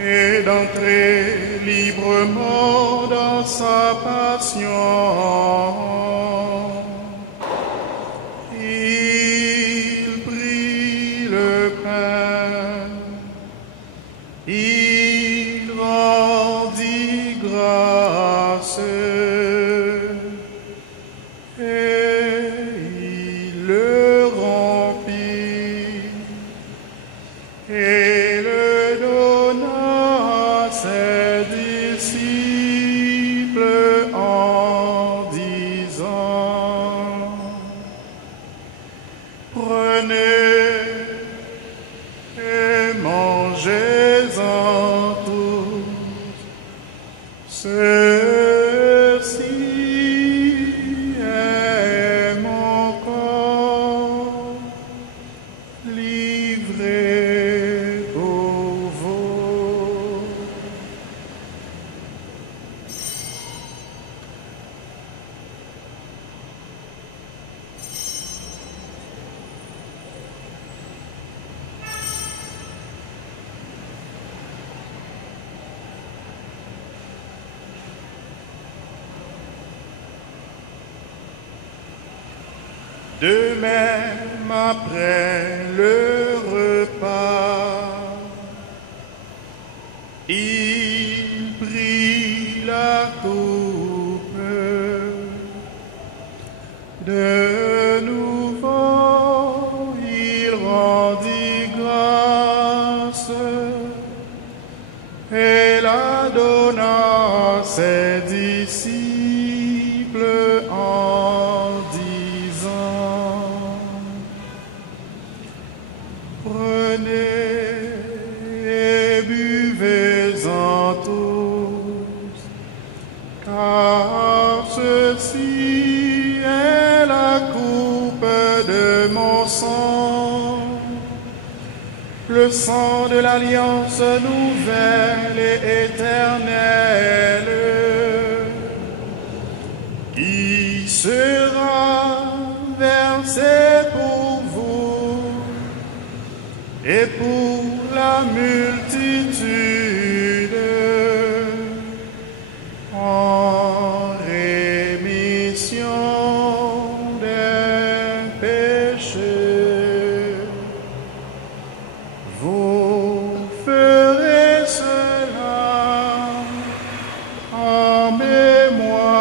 et d'entrer librement dans sa passion, il prit le pain, il rendit grâce et il le rompit et le donna à ses disciples en disant: prenez et mangez-en tous. Ceci est mon corps livré pour vous. De même, après le repas, il prit la coupe. De nouveau, il rendit grâce et la donna à ses disciples en disant: prenez et buvez-en tous, car ceci est la coupe de mon sang, le sang de l'alliance nouvelle et éternelle, qui sera versé pour vous et pour la multitude en rémission des péchés. Vous ferez cela en mémoire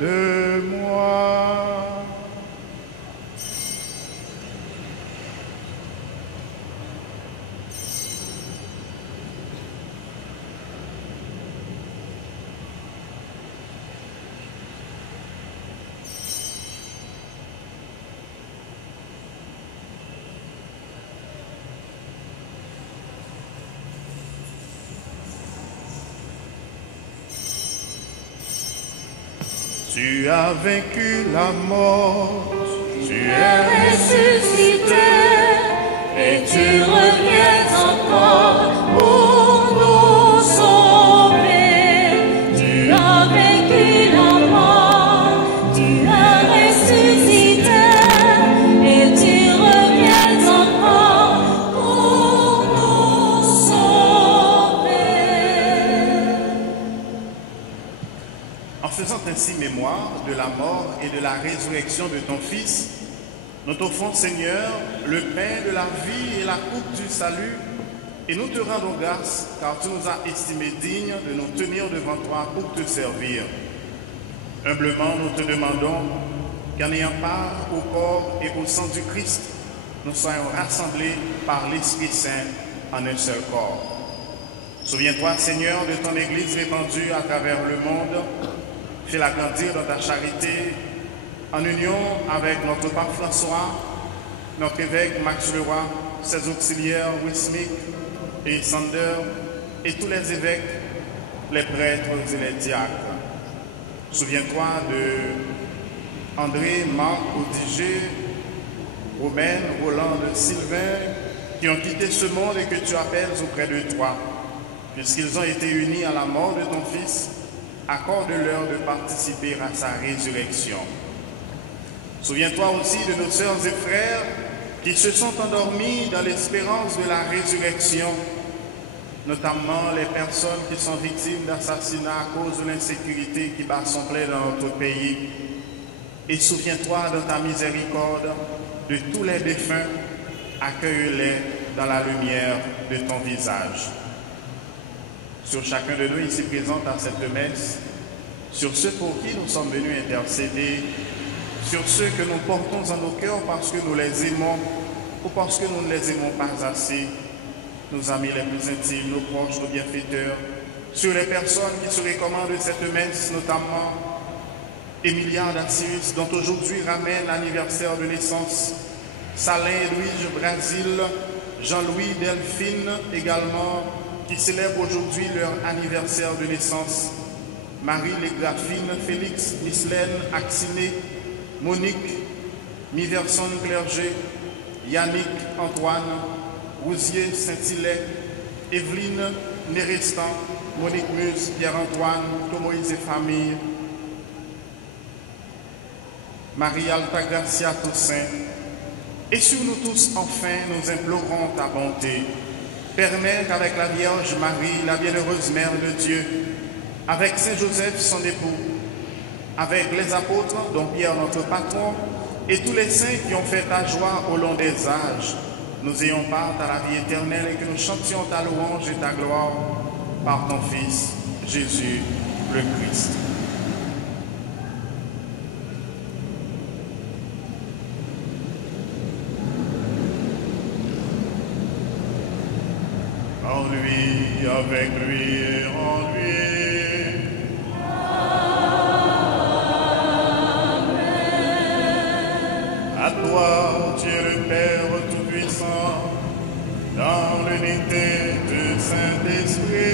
de moi. Tu as vaincu la mort, tu es ressuscité et tu reviens encore pour nous sauver. Tu as vaincu la mort, tu as ressuscité et tu reviens encore pour nous sauver. En faisant ainsi mémoire de la mort et de la résurrection de ton Fils, nous t'offrons, Seigneur, le pain de la vie et la coupe du salut, et nous te rendons grâce, car tu nous as estimés dignes de nous tenir devant toi pour te servir. Humblement, nous te demandons qu'en ayant part au corps et au sang du Christ, nous soyons rassemblés par l'Esprit Saint en un seul corps. Souviens-toi, Seigneur, de ton Église répandue à travers le monde. Fais-la grandir dans ta charité, en union avec notre pape François, notre évêque Max Leroy, ses auxiliaires Wismik et Sander, et tous les évêques, les prêtres et les diacres. Souviens-toi de André, Marc, Odigé, Romaine, Roland, Sylvain, qui ont quitté ce monde et que tu appelles auprès de toi. Puisqu'ils ont été unis à la mort de ton Fils, accorde-leur de participer à sa résurrection. Souviens-toi aussi de nos sœurs et frères qui se sont endormis dans l'espérance de la résurrection, notamment les personnes qui sont victimes d'assassinats à cause de l'insécurité qui bat son plein dans notre pays. Et souviens-toi de ta miséricorde de tous les défunts, accueille-les dans la lumière de ton visage. Sur chacun de nous ici présents à cette messe, sur ceux pour qui nous sommes venus intercéder, sur ceux que nous portons en nos cœurs parce que nous les aimons ou parce que nous ne les aimons pas assez, nos amis les plus intimes, nos proches, nos bienfaiteurs, sur les personnes qui se recommandent de cette messe, notamment Emilia d'Assyrus, dont aujourd'hui ramène l'anniversaire de naissance, Salin et Louise Brasil, Jean-Louis Delphine également, qui célèbrent aujourd'hui leur anniversaire de naissance, Marie Légraphine, Félix, Islaine, Axiné, Monique, Miverson Clergé, Yannick, Antoine, Rousier, Saint-Hilaire, Evelyne, Nérestan, Monique Muse, Pierre-Antoine, Tomoïse et famille, Marie Altagracia Toussaint, et sur nous tous, enfin, nous implorons ta bonté. Permets qu'avec la Vierge Marie, la bienheureuse Mère de Dieu, avec Saint Joseph, son époux, avec les apôtres, dont Pierre, notre patron, et tous les saints qui ont fait ta joie au long des âges, nous ayons part à la vie éternelle et que nous chantions ta louange et ta gloire par ton Fils, Jésus le Christ. En lui, avec lui et en lui. Amen. À toi, Dieu le Père Tout-Puissant, dans l'unité du Saint-Esprit.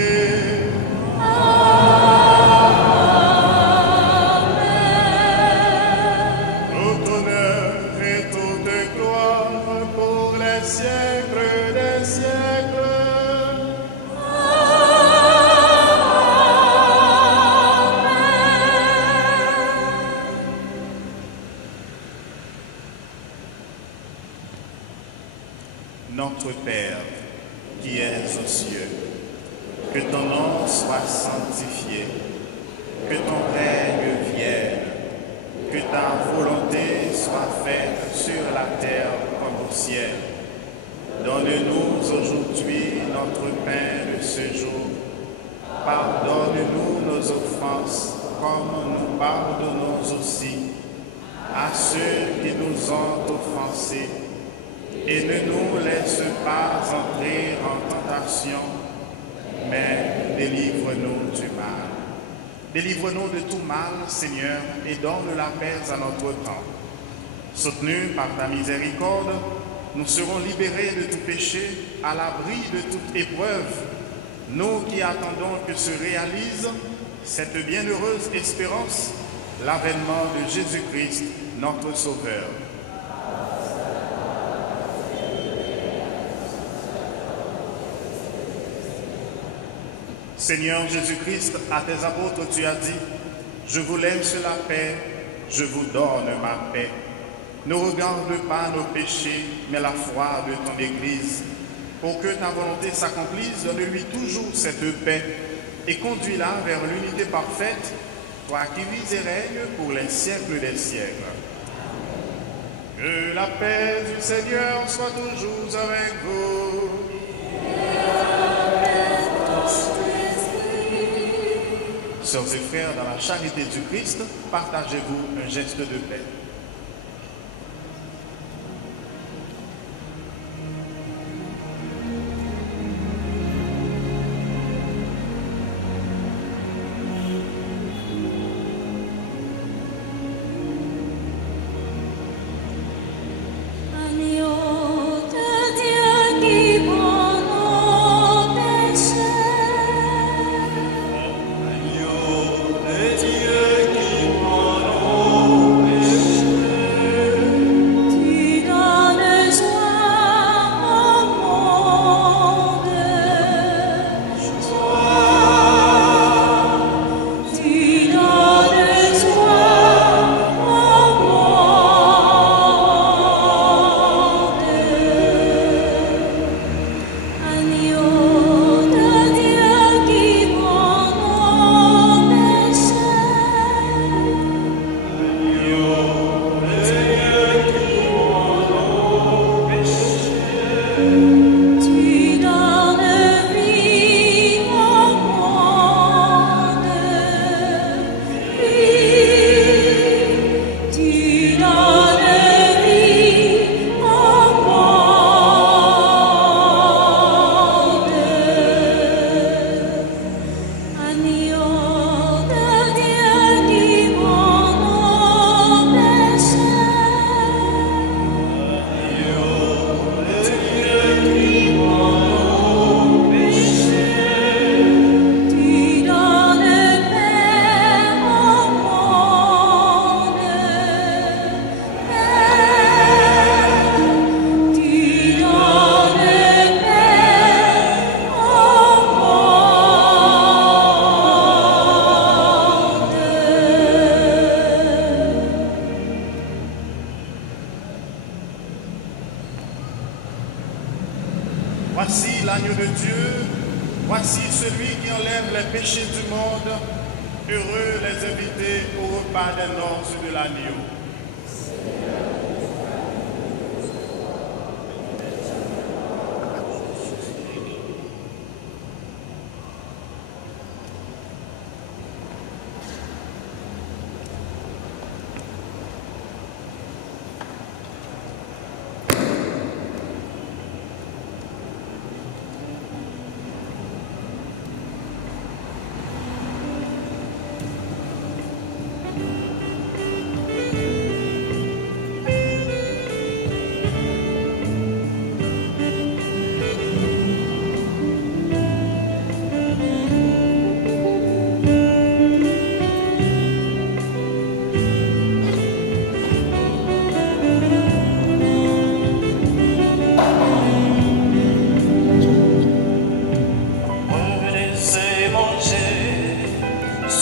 Tout honneur et toute gloire pour les siècles des siècles. Notre Père, qui es aux cieux, que ton nom soit sanctifié, que ton règne vienne, que ta volonté soit faite sur la terre comme au ciel. Donne-nous aujourd'hui notre pain de ce jour. Pardonne-nous nos offenses, comme nous pardonnons aussi à ceux qui nous ont offensés. Et ne nous laisse pas entrer en tentation, mais délivre-nous du mal. Délivre-nous de tout mal, Seigneur, et donne la paix à notre temps. Soutenus par ta miséricorde, nous serons libérés de tout péché, à l'abri de toute épreuve, nous qui attendons que se réalise cette bienheureuse espérance, l'avènement de Jésus-Christ, notre Sauveur. Seigneur Jésus-Christ, à tes apôtres, tu as dit, je vous laisse la paix, je vous donne ma paix. Ne regarde pas nos péchés, mais la foi de ton Église. Pour que ta volonté s'accomplisse, donne-lui toujours cette paix et conduis-la vers l'unité parfaite, toi qui vis et règnes pour les siècles des siècles. Que la paix du Seigneur soit toujours avec vous. Sœurs et frères, dans la charité du Christ, partagez-vous un geste de paix. Agneau de Dieu qui prend nos péchés, Voici l'agneau de Dieu, voici celui qui enlève les péchés du monde. Heureux les invités au repas des noces de l'agneau.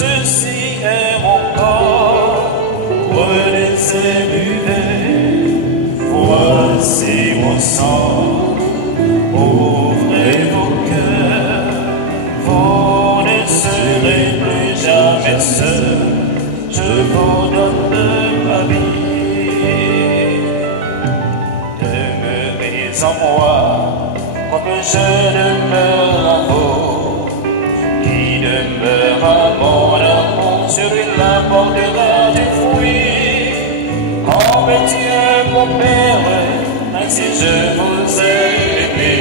Ceci est mon corps, prenez et buvez, voici mon sang, ouvrez vos cœurs, vous ne serez plus jamais seuls, je vous donne ma vie. Demeurez en moi, comme je demeure en vous, qui demeure à mon amour, sur lui l'apportera du fruit. Comme Dieu mon Père, ainsi je vous ai aimé.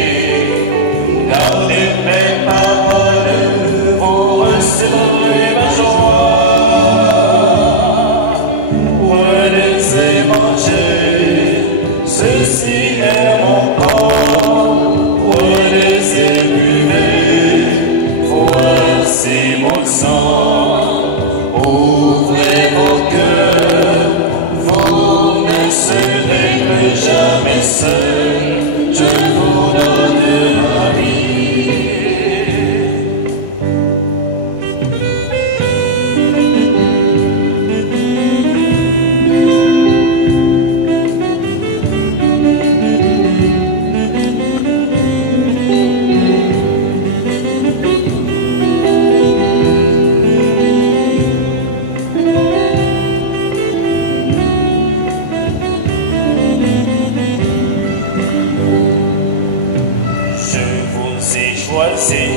Gardez mes paroles, vous recevrez ma joie. Prenez et mangez, ceci est mon corps. Prenez et buvez, voici mon sang. Ouvrez vos cœurs, vous ne serez plus jamais seuls, je vous donne ma vie. Choisi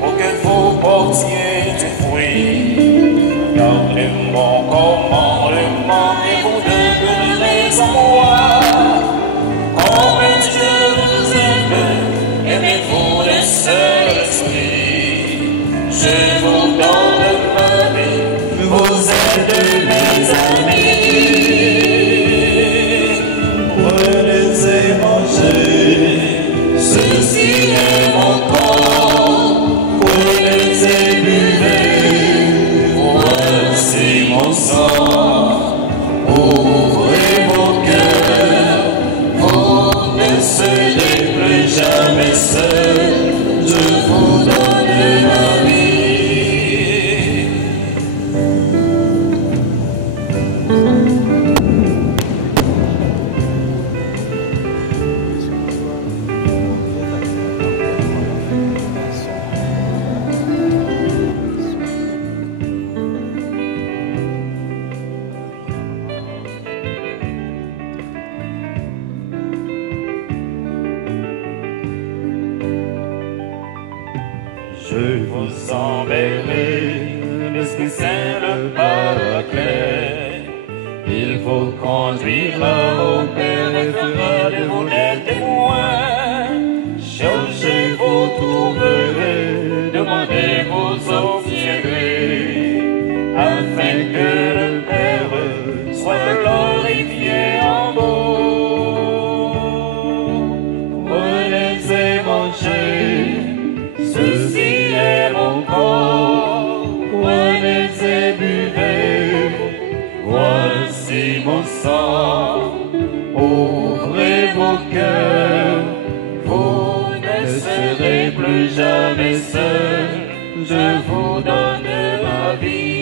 pour que vous portiez du fruit. Gardez mon commandement et vous demeurez en moi. Comme Dieu vous aime, aimez-vous le seul esprit. Je vous donne ma vie, vous êtes mes amis. Prenez et mangez, ceci est mon corps, prenez et buvez, voici mon sang. Ouvrez vos cœurs, vous ne serez plus jamais seuls, je vous donne ma vie. Je vous enverrai, l'Esprit Saint le Paraclet. Il vous conduira au Père et fera de vous des témoins. Cherchez, vous trouverez, demandez, vous obtiendrez, afin que le Père soit glorifié en vous. Prenez et mangez, ceci est mon corps, prenez et buvez, voici mon sang. Ouvrez vos cœurs, vous ne serez plus jamais seuls, je vous donne ma vie.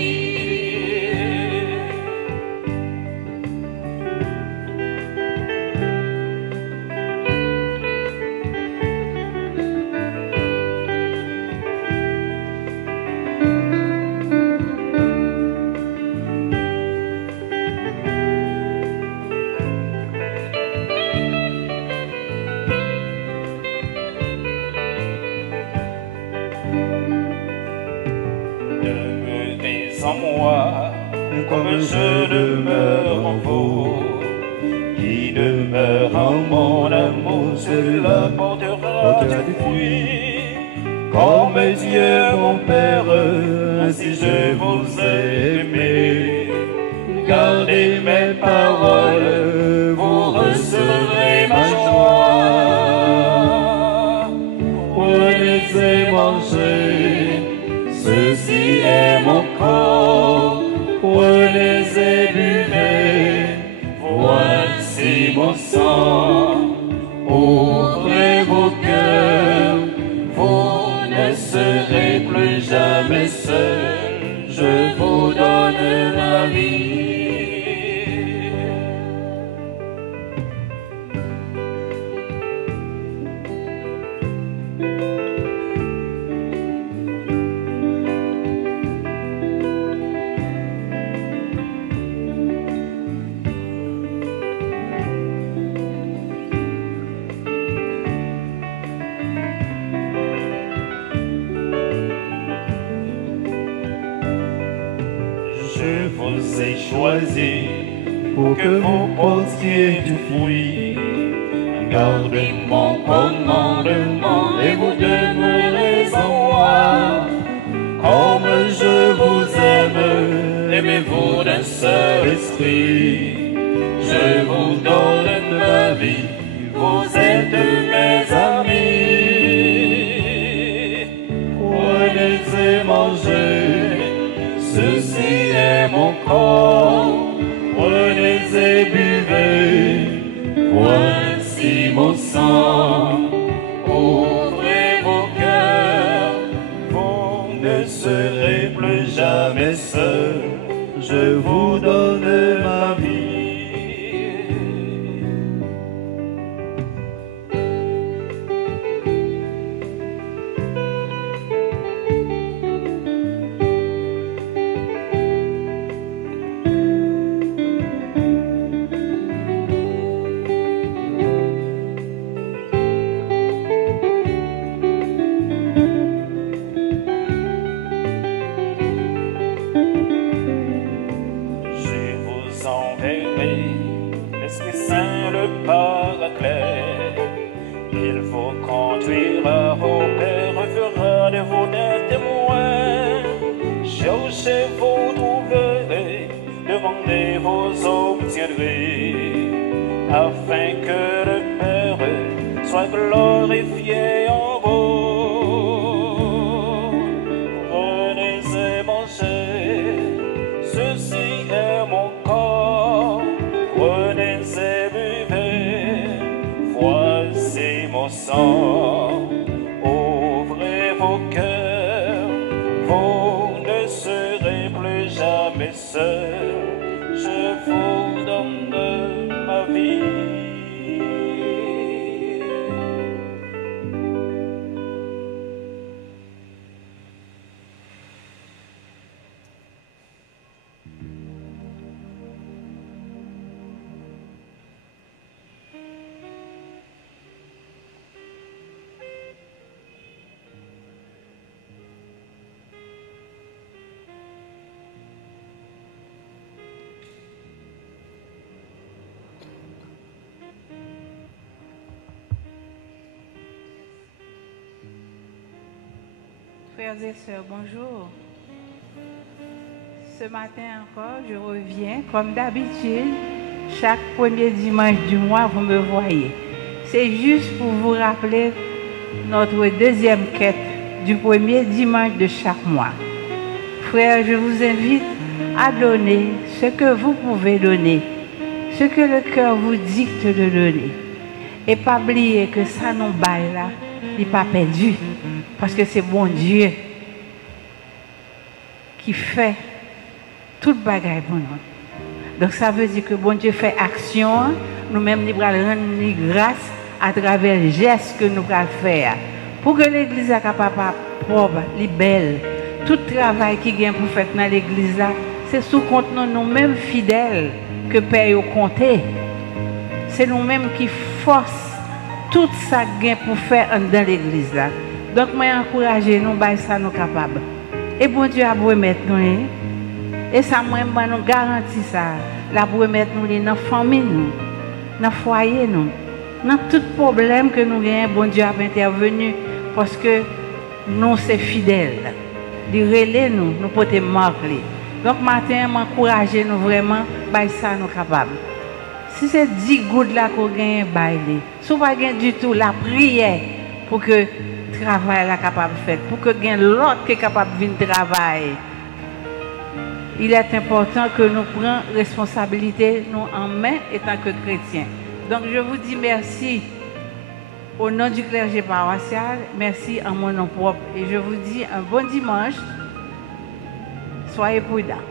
en moi, comme je demeure en vous. Qui demeure en mon amour, celui-là portera du fruit. Comme Dieu mon Père, ainsi je vous ai aimé. Gardez mes paroles, vous recevrez ma joie. Prenez et mangez, ceci est mon corps. Prenez et buvez, voici mon sang. Ouvrez vos cœurs, vous ne serez plus jamais seul. Je vous donne ma vie. Je vous ai choisi pour que vous portiez du fruit. Gardez mon commandement et vous demeurez en moi. Comme je vous aime, aimez-vous d'un seul esprit. Je vous donne ma vie, vous êtes mes amis. Prenez et mangez, ceci est mon corps. Prenez et buvez, voici mon sang. Ouvrez vos cœurs, vous ne serez plus jamais seul. Je vous donne ma vie. L'Esprit Saint, le Paraclet, il vous conduira au Père, fera de vous des témoins. Cherchez, vous trouverez, demandez, vous obtiendrez, afin que le Père soit glorifié en vous. Prenez et mangez, ceci est mon corps. Prenez et buvez, voici mon sang. Ouvrez vos cœurs, vous ne serez plus jamais seuls. Je vous donne ma vie. Frères et sœurs, bonjour. Ce matin encore, je reviens, comme d'habitude, chaque premier dimanche du mois, vous me voyez. C'est juste pour vous rappeler notre deuxième quête du premier dimanche de chaque mois. Frères, je vous invite à donner ce que vous pouvez donner, ce que le cœur vous dicte de donner. Et pas oublier que ça nous baille là, il n'est pas perdu. Parce que c'est bon Dieu qui fait toute bagaille pour nous. Donc ça veut dire que bon Dieu fait action, nous-mêmes nous allons rendre grâce à travers les gestes que nous allons faire. Pour que l'église soit capable propre, belle, tout travail qui vient pour faire dans l'église là, c'est sous compte nous-mêmes fidèles que Père a compté. C'est nous-mêmes qui force tout ça gain pour faire dans l'église là. Donc, moi, encourager nous, ça nous capables. Et bon Dieu a beau mettre nous, Et ça, moi, nous garantit ça. La pour mettre nous dans la famille, dans le foyer, dans tout problème que nous avons, bon Dieu a intervenu parce que nous sommes fidèles. Il relais nous pouvons marquer. Donc, matin, m'encourager nous vraiment, bah ça nous capables. Si c'est 10 gouttes là qu'on gagne, bah il est. Si on pas gagne du tout, la prière pour que le travail soit capable de faire, pour que gagne l'autre qui est capable de venir travailler. Il est important que nous prenions responsabilité nous en main étant que chrétiens. Donc je vous dis merci au nom du clergé paroissial, merci en mon nom propre et je vous dis un bon dimanche. Soyez prudents.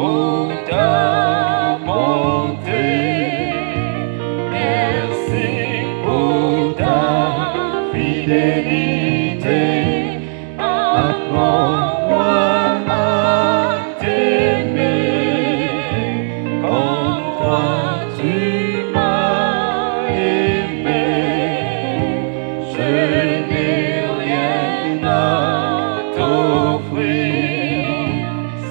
pour ta bonté. Merci pour ta fidélité. Apprends-moi à t'aimer comme toi tu m'as aimé. Je n'ai rien à t'offrir,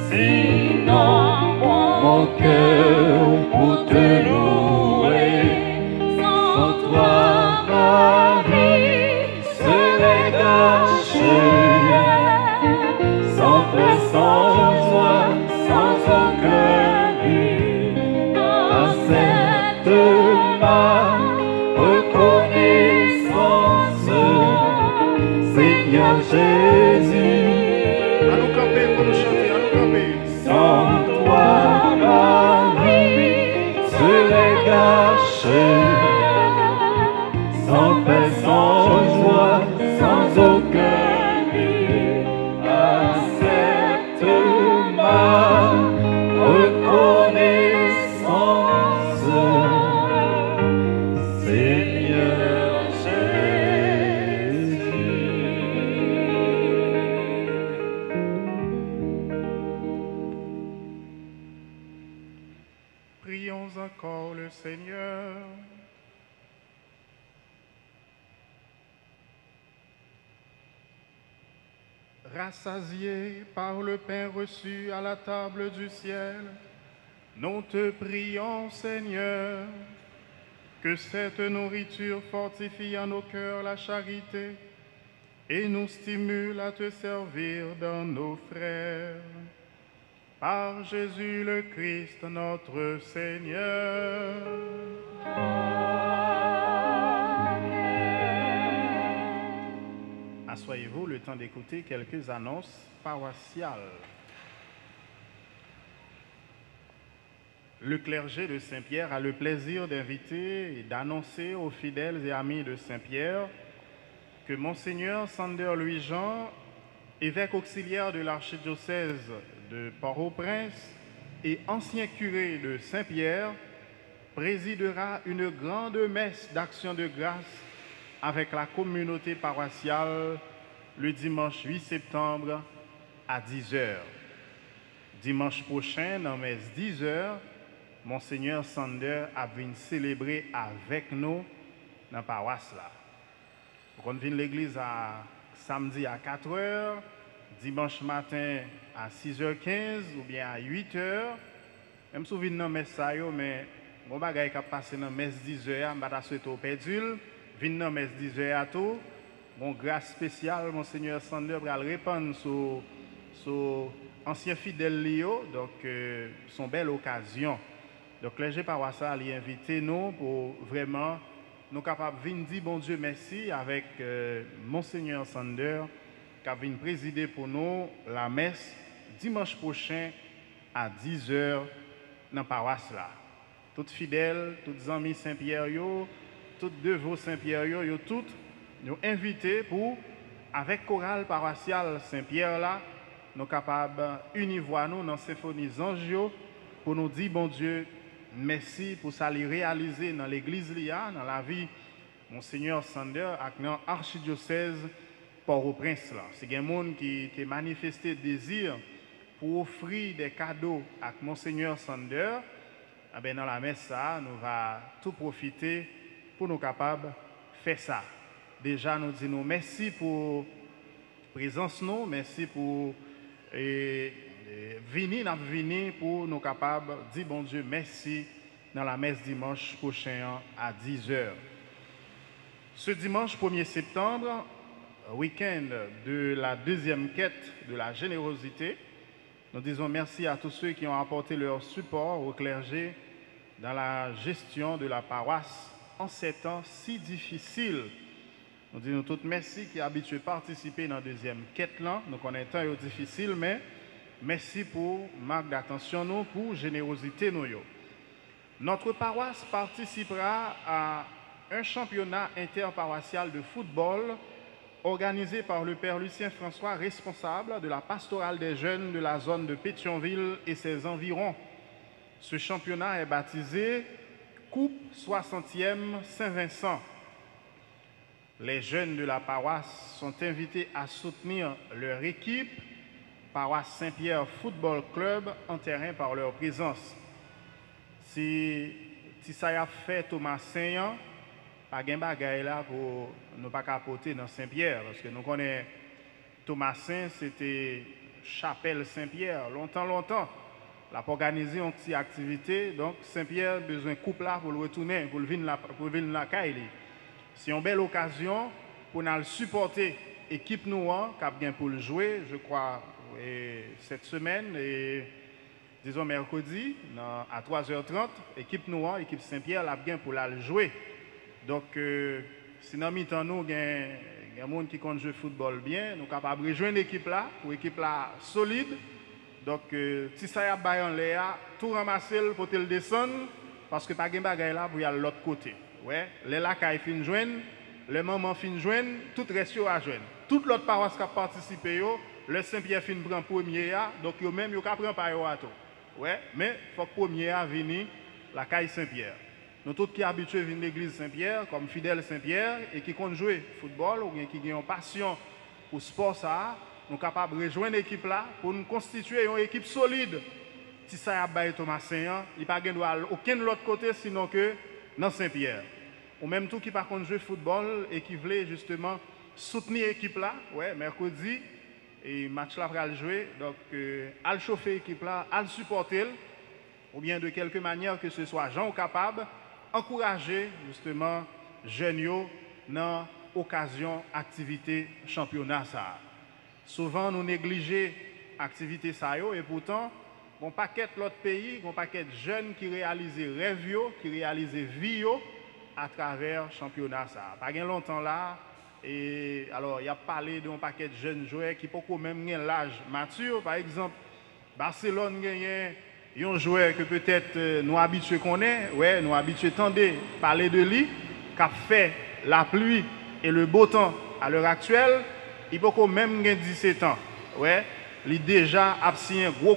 sinon mon cœur pour te louer. Sans toi, ma vie serait gâchée. Sans paix, sans joie, sans aucun but, accepte ma reconnaissance, Seigneur Jésus. À nous camper pour nous chanter, à nous camper. Sans toi, ma vie serait gâchée. Sans paix, sans joie, sans aucun but, accepte ma reconnaissance, Seigneur Jésus. Prions encore le Seigneur. Rassasiés par le pain reçu à la table du ciel, nous te prions, Seigneur, que cette nourriture fortifie en nos cœurs la charité et nous stimule à te servir dans nos frères. Par Jésus le Christ, notre Seigneur. Assoyez-vous, le temps d'écouter quelques annonces paroissiales. Le clergé de Saint-Pierre a le plaisir d'inviter et d'annoncer aux fidèles et amis de Saint-Pierre que Monseigneur Sander Louis-Jean, évêque auxiliaire de l'archidiocèse de Port-au-Prince et ancien curé de Saint-Pierre, présidera une grande messe d'action de grâce avec la communauté paroissiale le dimanche 8 septembre à 10h. Dimanche prochain, dans messe 10h, Monseigneur Sander a venu célébrer avec nous dans la paroisse là. On vient l'église à samedi à 4h, dimanche matin à 6h15 ou bien à 8h. Je me souviens de la messe ça, mais mon bagage qui a passé dans la messe 10h, je vais souhaiter au pédule. Vin dans messe 10h à tout. Mon grâce spéciale, Monseigneur Sander va le répandre sur ancien fidèle Léo, donc son belle occasion. Donc clergé paroissial a invité nous pour vraiment nous capables de venir dire bon Dieu merci avec Monseigneur Sander qui a venu présider pour nous la messe dimanche prochain à 10h dans la paroisse là. Toutes fidèles, toutes amis Saint-Pierre, toutes devots Saint-Pierre, toutes nous invités pour, avec chorale paroissiale Saint-Pierre là, nous capables unir nous dans symphonie Ange pour nous dire bon Dieu merci pour ça les réaliser dans l'église Lia, dans la vie Monseigneur Sander avec dans archidiocèse Port-au-Prince là. C'est un monde qui a manifesté désir pour offrir des cadeaux à Monseigneur Sander. Eh bien, dans la messe ça, nous va tout profiter pour nous capables de faire ça. Déjà nous disons merci pour présence nous, merci pour venir pour nous capables de dire bon Dieu merci dans la messe dimanche prochain à 10h. Ce dimanche 1er septembre, week-end de la deuxième quête de la générosité, nous disons merci à tous ceux qui ont apporté leur support au clergé dans la gestion de la paroisse en ces temps si difficiles. Nous disons tout merci qui est habitué à participer dans la deuxième quête là. Nous connaissons un temps difficile, mais merci pour marque d'attention nous, pour générosité nous. Notre paroisse participera à un championnat interparoissial de football organisé par le Père Lucien François, responsable de la pastorale des jeunes de la zone de Pétionville et ses environs. Ce championnat est baptisé Coupe 60e Saint-Vincent. Les jeunes de la paroisse sont invités à soutenir leur équipe, Paroisse Saint-Pierre Football Club, en terrain par leur présence. Si ça y a fait Thomas Saint, pas de bagaille là pour ne pas capoter dans Saint-Pierre, parce que nous connaissons Thomas Saint, c'était Chapelle Saint-Pierre, longtemps. La pour organiser une petite activité, donc Saint-Pierre a besoin de couple là pour le retourner, pour venir la caille. C'est une belle occasion pour nous supporter l'équipe Noire qui a bien pour le jouer, je crois, cette semaine, et disons mercredi, à 3h30, l'équipe Noire, l'équipe Saint-Pierre, l'a bien pour la jouer. Donc, si nous mi-temps, nous, il y a des gens qui comptent jouer football bien, nous sommes capables de rejoindre l'équipe là, pour l'équipe là solide. Donc, si ça y a baillé en l'air, tout ramasser pour le descendre, parce que pas de bagaille là pour y aller de l'autre côté. Ouais, les là qui fin joindre, les mamans fin joindre, tout reste à joindre. Toute l'autre paroisse qui a participé, le Saint-Pierre fin prend premier, donc yo même yo ka prend pas yo à tout. Ouais, mais faut que premier a venir la caille Saint-Pierre. Nous tous qui habitués à venir l'église Saint-Pierre comme fidèles Saint-Pierre et qui comptent jouer football ou qui ont une passion pour sport ça, nous sommes capables de rejoindre l'équipe là pour nous constituer une équipe solide. Si ça a baillé Thomas Saint, il n'y a pas aucun autre côté sinon que dans Saint-Pierre. Ou même tout qui par contre jouer football et qui voulait justement soutenir l'équipe là, ouais, mercredi et match là pour le jouer, donc à le chauffer l'équipe là, à le supporter, ou bien de quelque manière que ce soit gens capables encourager justement jeunes dans occasion activité championnat ça. Souvent nous négligeons activité ça et pourtant bon paquet l'autre pays, bon paquet de jeunes qui réalisent rêve qui réalisent vie à travers championnat ça. Pas gain longtemps là et alors il y a parlé d'un paquet de jeunes joueurs qui peut même l'âge mature par exemple Barcelone gagne un joueur que peut-être nous habitués connaît, ouais, nous habitués tendez parler de lui, qui a fait la pluie et le beau temps à l'heure actuelle, il peut même gagner 17 ans. Ouais, il déjà a signé un gros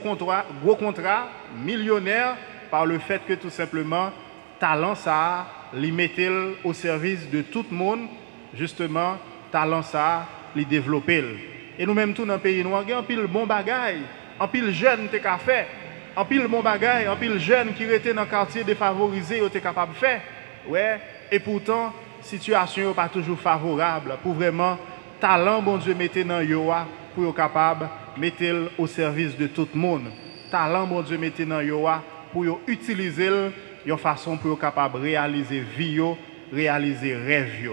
contrat millionnaire par le fait que tout simplement talent ça, il mettait au service de tout le monde, justement talent ça, il développer. Et nous même tout dans le pays noir, il y a un pile bon bagaille, un pile jeune qui a fait. En pile bon bagaille, en pile jeune qui était dans le quartier défavorisé, ils étaient capables de faire. Ouais, et pourtant, la situation n'est pas toujours favorable pour vraiment talent, bon Dieu, mettez dans Yoa pour être capable de mettre au service de tout le monde. Talent, bon Dieu, mettez dans Yoa pour utiliser de façon pour être capable de réaliser vie, réaliser rêve.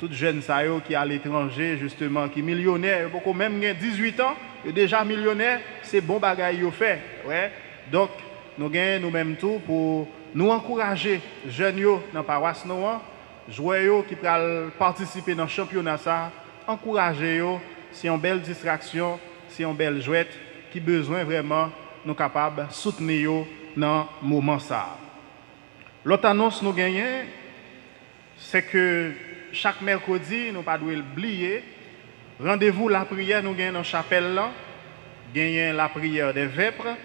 Tout jeune qui est à l'étranger, justement, qui est millionnaire, même 18 ans, déjà millionnaire, c'est bon bagaille qu'il fait. Ouais. Donc, nous gagnons nous-mêmes tout pour nous encourager, jeunes dans la paroisse noire, joueurs qui peuvent participer dans le championnat, encourager, c'est une belle distraction, c'est une belle jouette qui besoin vraiment nous capables de soutenir dans ce moment. L'autre annonce que nous gagnons, c'est que chaque mercredi, nous ne pas oublier, rendez-vous la prière, nous gagnons dans la chapelle, gagnons la prière des vêpres.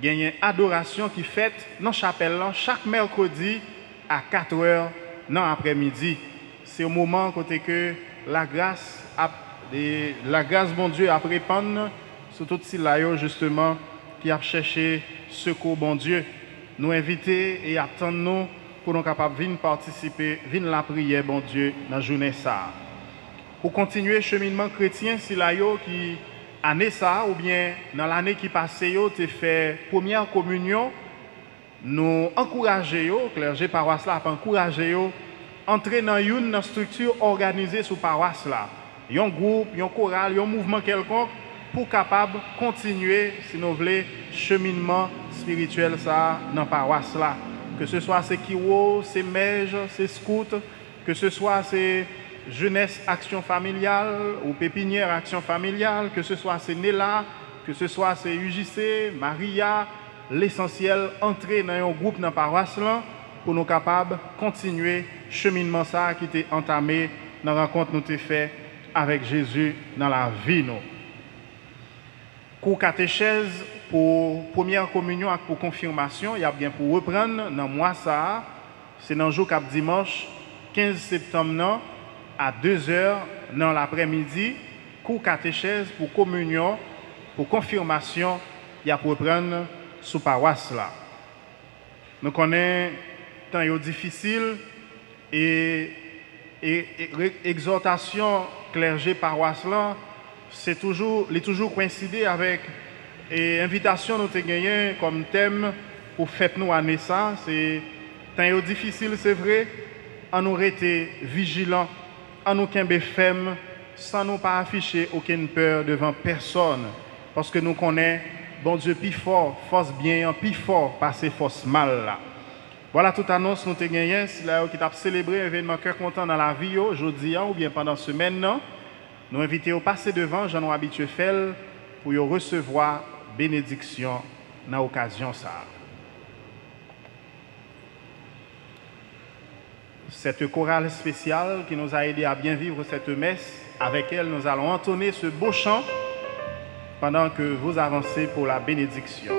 Il y a une adoration qui est faite dans la chapelle chaque mercredi à 4h dans l'après-midi. C'est au moment côté que la grâce bon Dieu a répandre sur tout ce justement qui a cherché secours bon Dieu. Nous inviter et attendre nous pour nous capables de venir participer, venir la prière bon Dieu dans la journée ça. Pour continuer le cheminement chrétien, si là qui année ça ou bien dans l'année qui passée tu fait première communion, nous encourager clergé paroisse là encourager entrer dans une structure organisée sous paroisse là, un groupe, un choral, un mouvement quelconque pour capable continuer si nous voulons cheminement spirituel ça dans paroisse là, que ce soit ces kiwo, ces mèges, ces scouts, que ce soit ces Jeunesse Action Familiale ou Pépinière Action Familiale, que ce soit c'est Nela, que ce soit c'est UJC, Maria, l'essentiel, entrer dans un groupe dans la paroisse là, pour nous capables de continuer le cheminement ça qui était entamé dans la rencontre que nous avons fait avec Jésus dans la vie. Pour catéchèse, pour première communion et pour confirmation, il y a bien pour reprendre dans le mois ça, c'est dans le jour cap dimanche 15 septembre à 2h dans l'après-midi, cours catéchèse pour communion, pour confirmation, il y a pour reprendre sous paroisse là. Nous connaissons temps difficile et exhortation clergé paroisse là, c'est toujours coïncidé avec et invitation nous te gagné comme thème pour fête nous année ça, c'est temps difficile c'est vrai, on nous rester vigilant, on nous kembe ferme sans nous pas afficher aucune peur devant personne parce que nous connaissons bon Dieu plus fort, force bien, plus fort passer force mal là. Voilà toute annonce nous te gagné, c'est là qui t'a célébré événement cœur content dans la vie aujourd'hui ou bien pendant semaine non. Nous invitons au passer devant, j'en ai habitué faire pour y recevoir bénédiction dans l'occasion ça. Cette chorale spéciale qui nous a aidé à bien vivre cette messe, avec elle nous allons entonner ce beau chant pendant que vous avancez pour la bénédiction.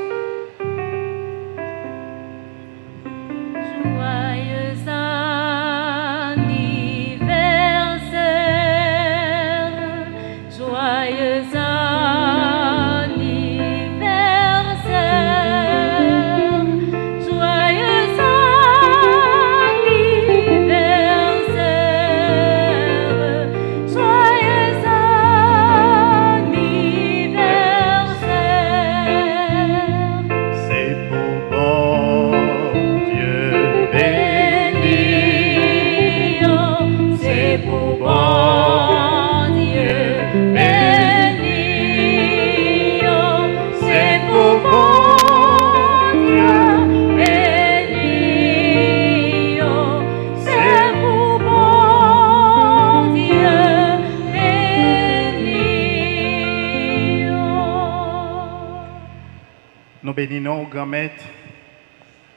Nous bénissons grand maître,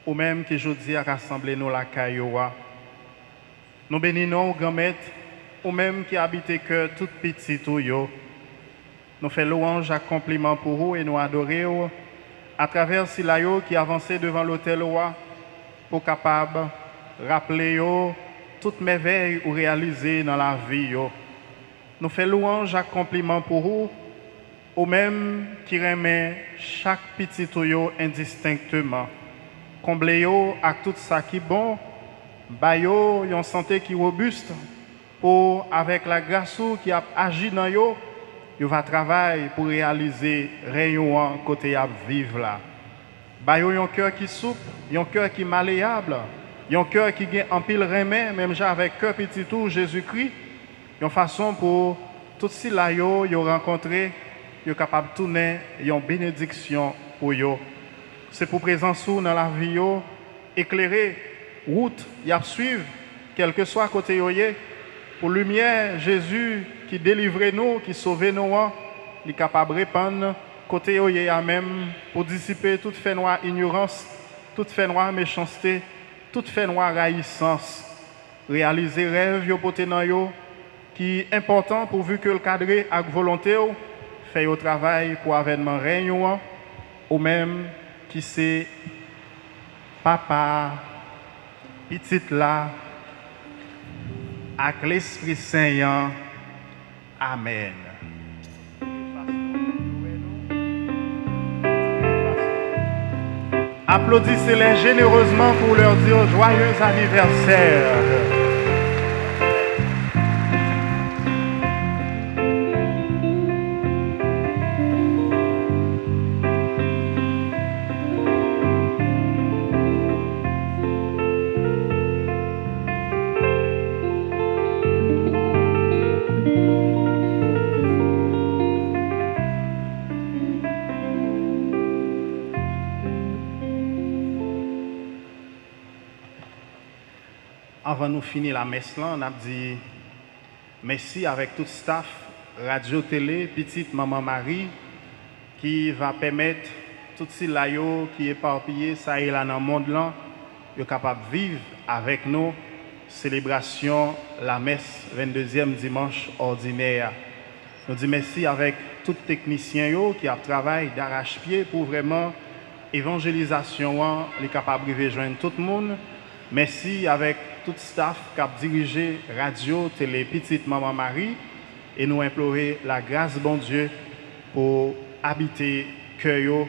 ou même qui aujourd'hui a rassemblé nous la Kayoa. Nous bénissons grand maître, ou même qui habite cœur tout petit tout yo. Nous faisons louange à compliment pour vous et nous adorons à travers Silayo qui avançait devant l'autel roi pour capable rappeler yo toutes merveilles ou réalisées dans la vie yo. Nous faisons louange à compliment pour vous ou même qui remet chaque petit tuyau indistinctement. Comblez yo avec tout ça qui est bon, bayo une santé qui est robuste, pour avec la grâce qui a agi dans yo, yo va travailler pour réaliser rayon côté à vivre là. Bayo un cœur qui souple, un cœur qui malléable, un cœur qui gagne en pile remè, même avec cœur petit tout Jésus-Christ, une façon pour tout si là yo rencontrer yo capable de tourner une bénédiction pour yo. C'est pour présence dans la vie yo, éclairer route y a suivre quel que soit côté yo pour lumière Jésus qui délivre nous, qui sauve nous, il est capable de répandre côté yo même pour dissiper toute fait noire ignorance, toute fait noire méchanceté, toute fait noire haïssance. Réaliser rêve yo poté nan yo qui est important pourvu que le cadre avec volonté fait au travail pour avènement réunion ou même qui c'est papa petite là avec l'Esprit Saint. Amen. Applaudissez-les généreusement pour leur dire joyeux anniversaire. Avant de finir la messe, on a dit merci avec tout le staff, radio, télé, petite maman Marie, qui va permettre tout ce layo qui est éparpillé, ça et là dans le monde là, de capable de vivre avec nous célébration, la messe 22e dimanche ordinaire. Nous disons merci avec tous les techniciens qui ont travaillé d'arrache-pied pour vraiment évangélisation, les capables de rejoindre tout le monde. Merci avec tout le staff qui a dirigé radio, télé, petite Maman Marie. Et nous implorer la grâce de bon Dieu pour habiter cœur,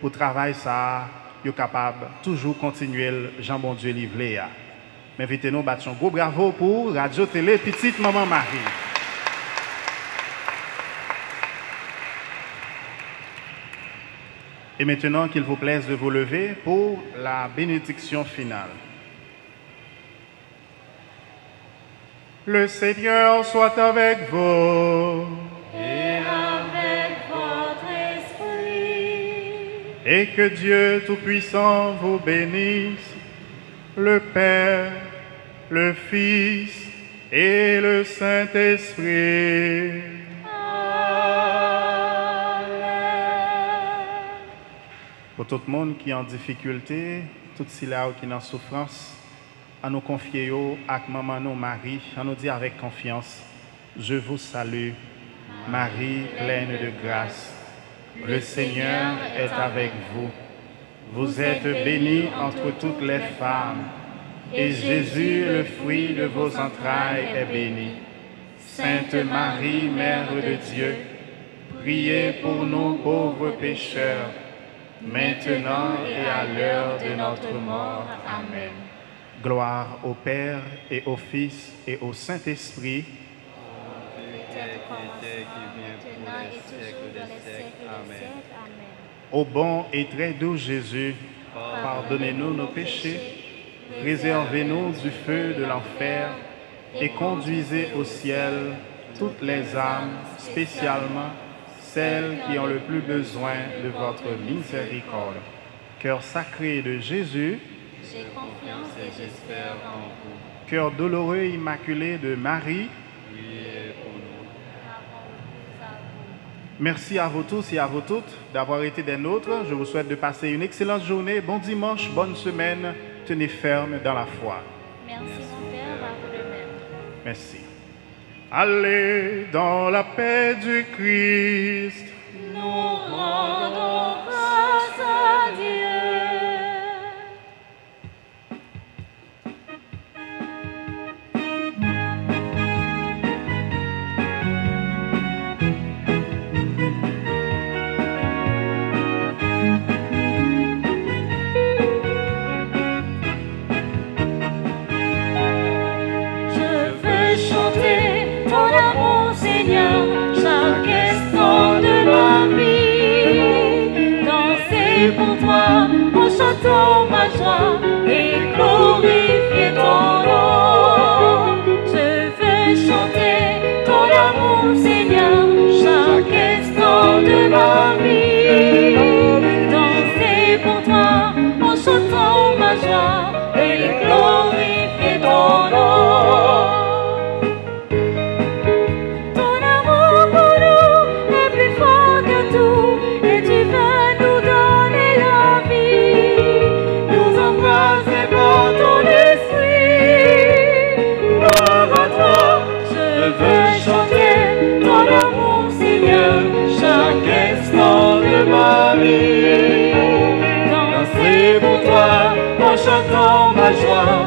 pour travailler ça, yo capable toujours continuer Jean bon Dieu livré. Mais invitez-nous battre un gros bravo pour radio télé petite Maman Marie. Et maintenant qu'il vous plaise de vous lever pour la bénédiction finale. Le Seigneur soit avec vous. Et avec votre esprit. Et que Dieu Tout-Puissant vous bénisse, le Père, le Fils et le Saint-Esprit. Pour tout le monde qui est en difficulté, tout ceux-là qui sont en souffrance, à nous confier à maman nous Marie, à nous dire avec confiance, je vous salue, Marie pleine de grâce. Le Seigneur est avec vous. Vous êtes bénie entre toutes les femmes, et Jésus, le fruit de vos entrailles, est béni. Sainte Marie, Mère de Dieu, priez pour nous pauvres pécheurs, maintenant et à l'heure de notre mort. Amen. Gloire au Père et au Fils et au Saint-Esprit. Ô bon et très doux Jésus, pardonnez-nous nos péchés, préservez-nous du feu de l'enfer et conduisez au ciel toutes les âmes, spécialement celles qui ont le plus besoin de votre miséricorde. Cœur sacré de Jésus, j'ai confiance et j'espère en vous. Cœur douloureux immaculé de Marie, Priez pour nous. Merci à vous tous et à vous toutes d'avoir été des nôtres. Je vous souhaite de passer une excellente journée, bon dimanche, bonne semaine. Tenez ferme dans la foi. Merci mon Père, à vous de même. Merci. Allez dans la paix du Christ. Nous rendons grâce à Dieu. Chantons ma joie et glorifier ton nom. Je veux chanter ton amour, Seigneur, chaque instant de ma vie. Danser pour toi en chantant ma joie et glorifier ton nom. Ton amour pour nous est plus fort que tout et tu veux nous donner la vie. Nous embrasser par ton esprit. Gloire à toi, je veux chanter ton amour, Seigneur, chaque instant de ma vie. Danser pour toi en chantant ma joie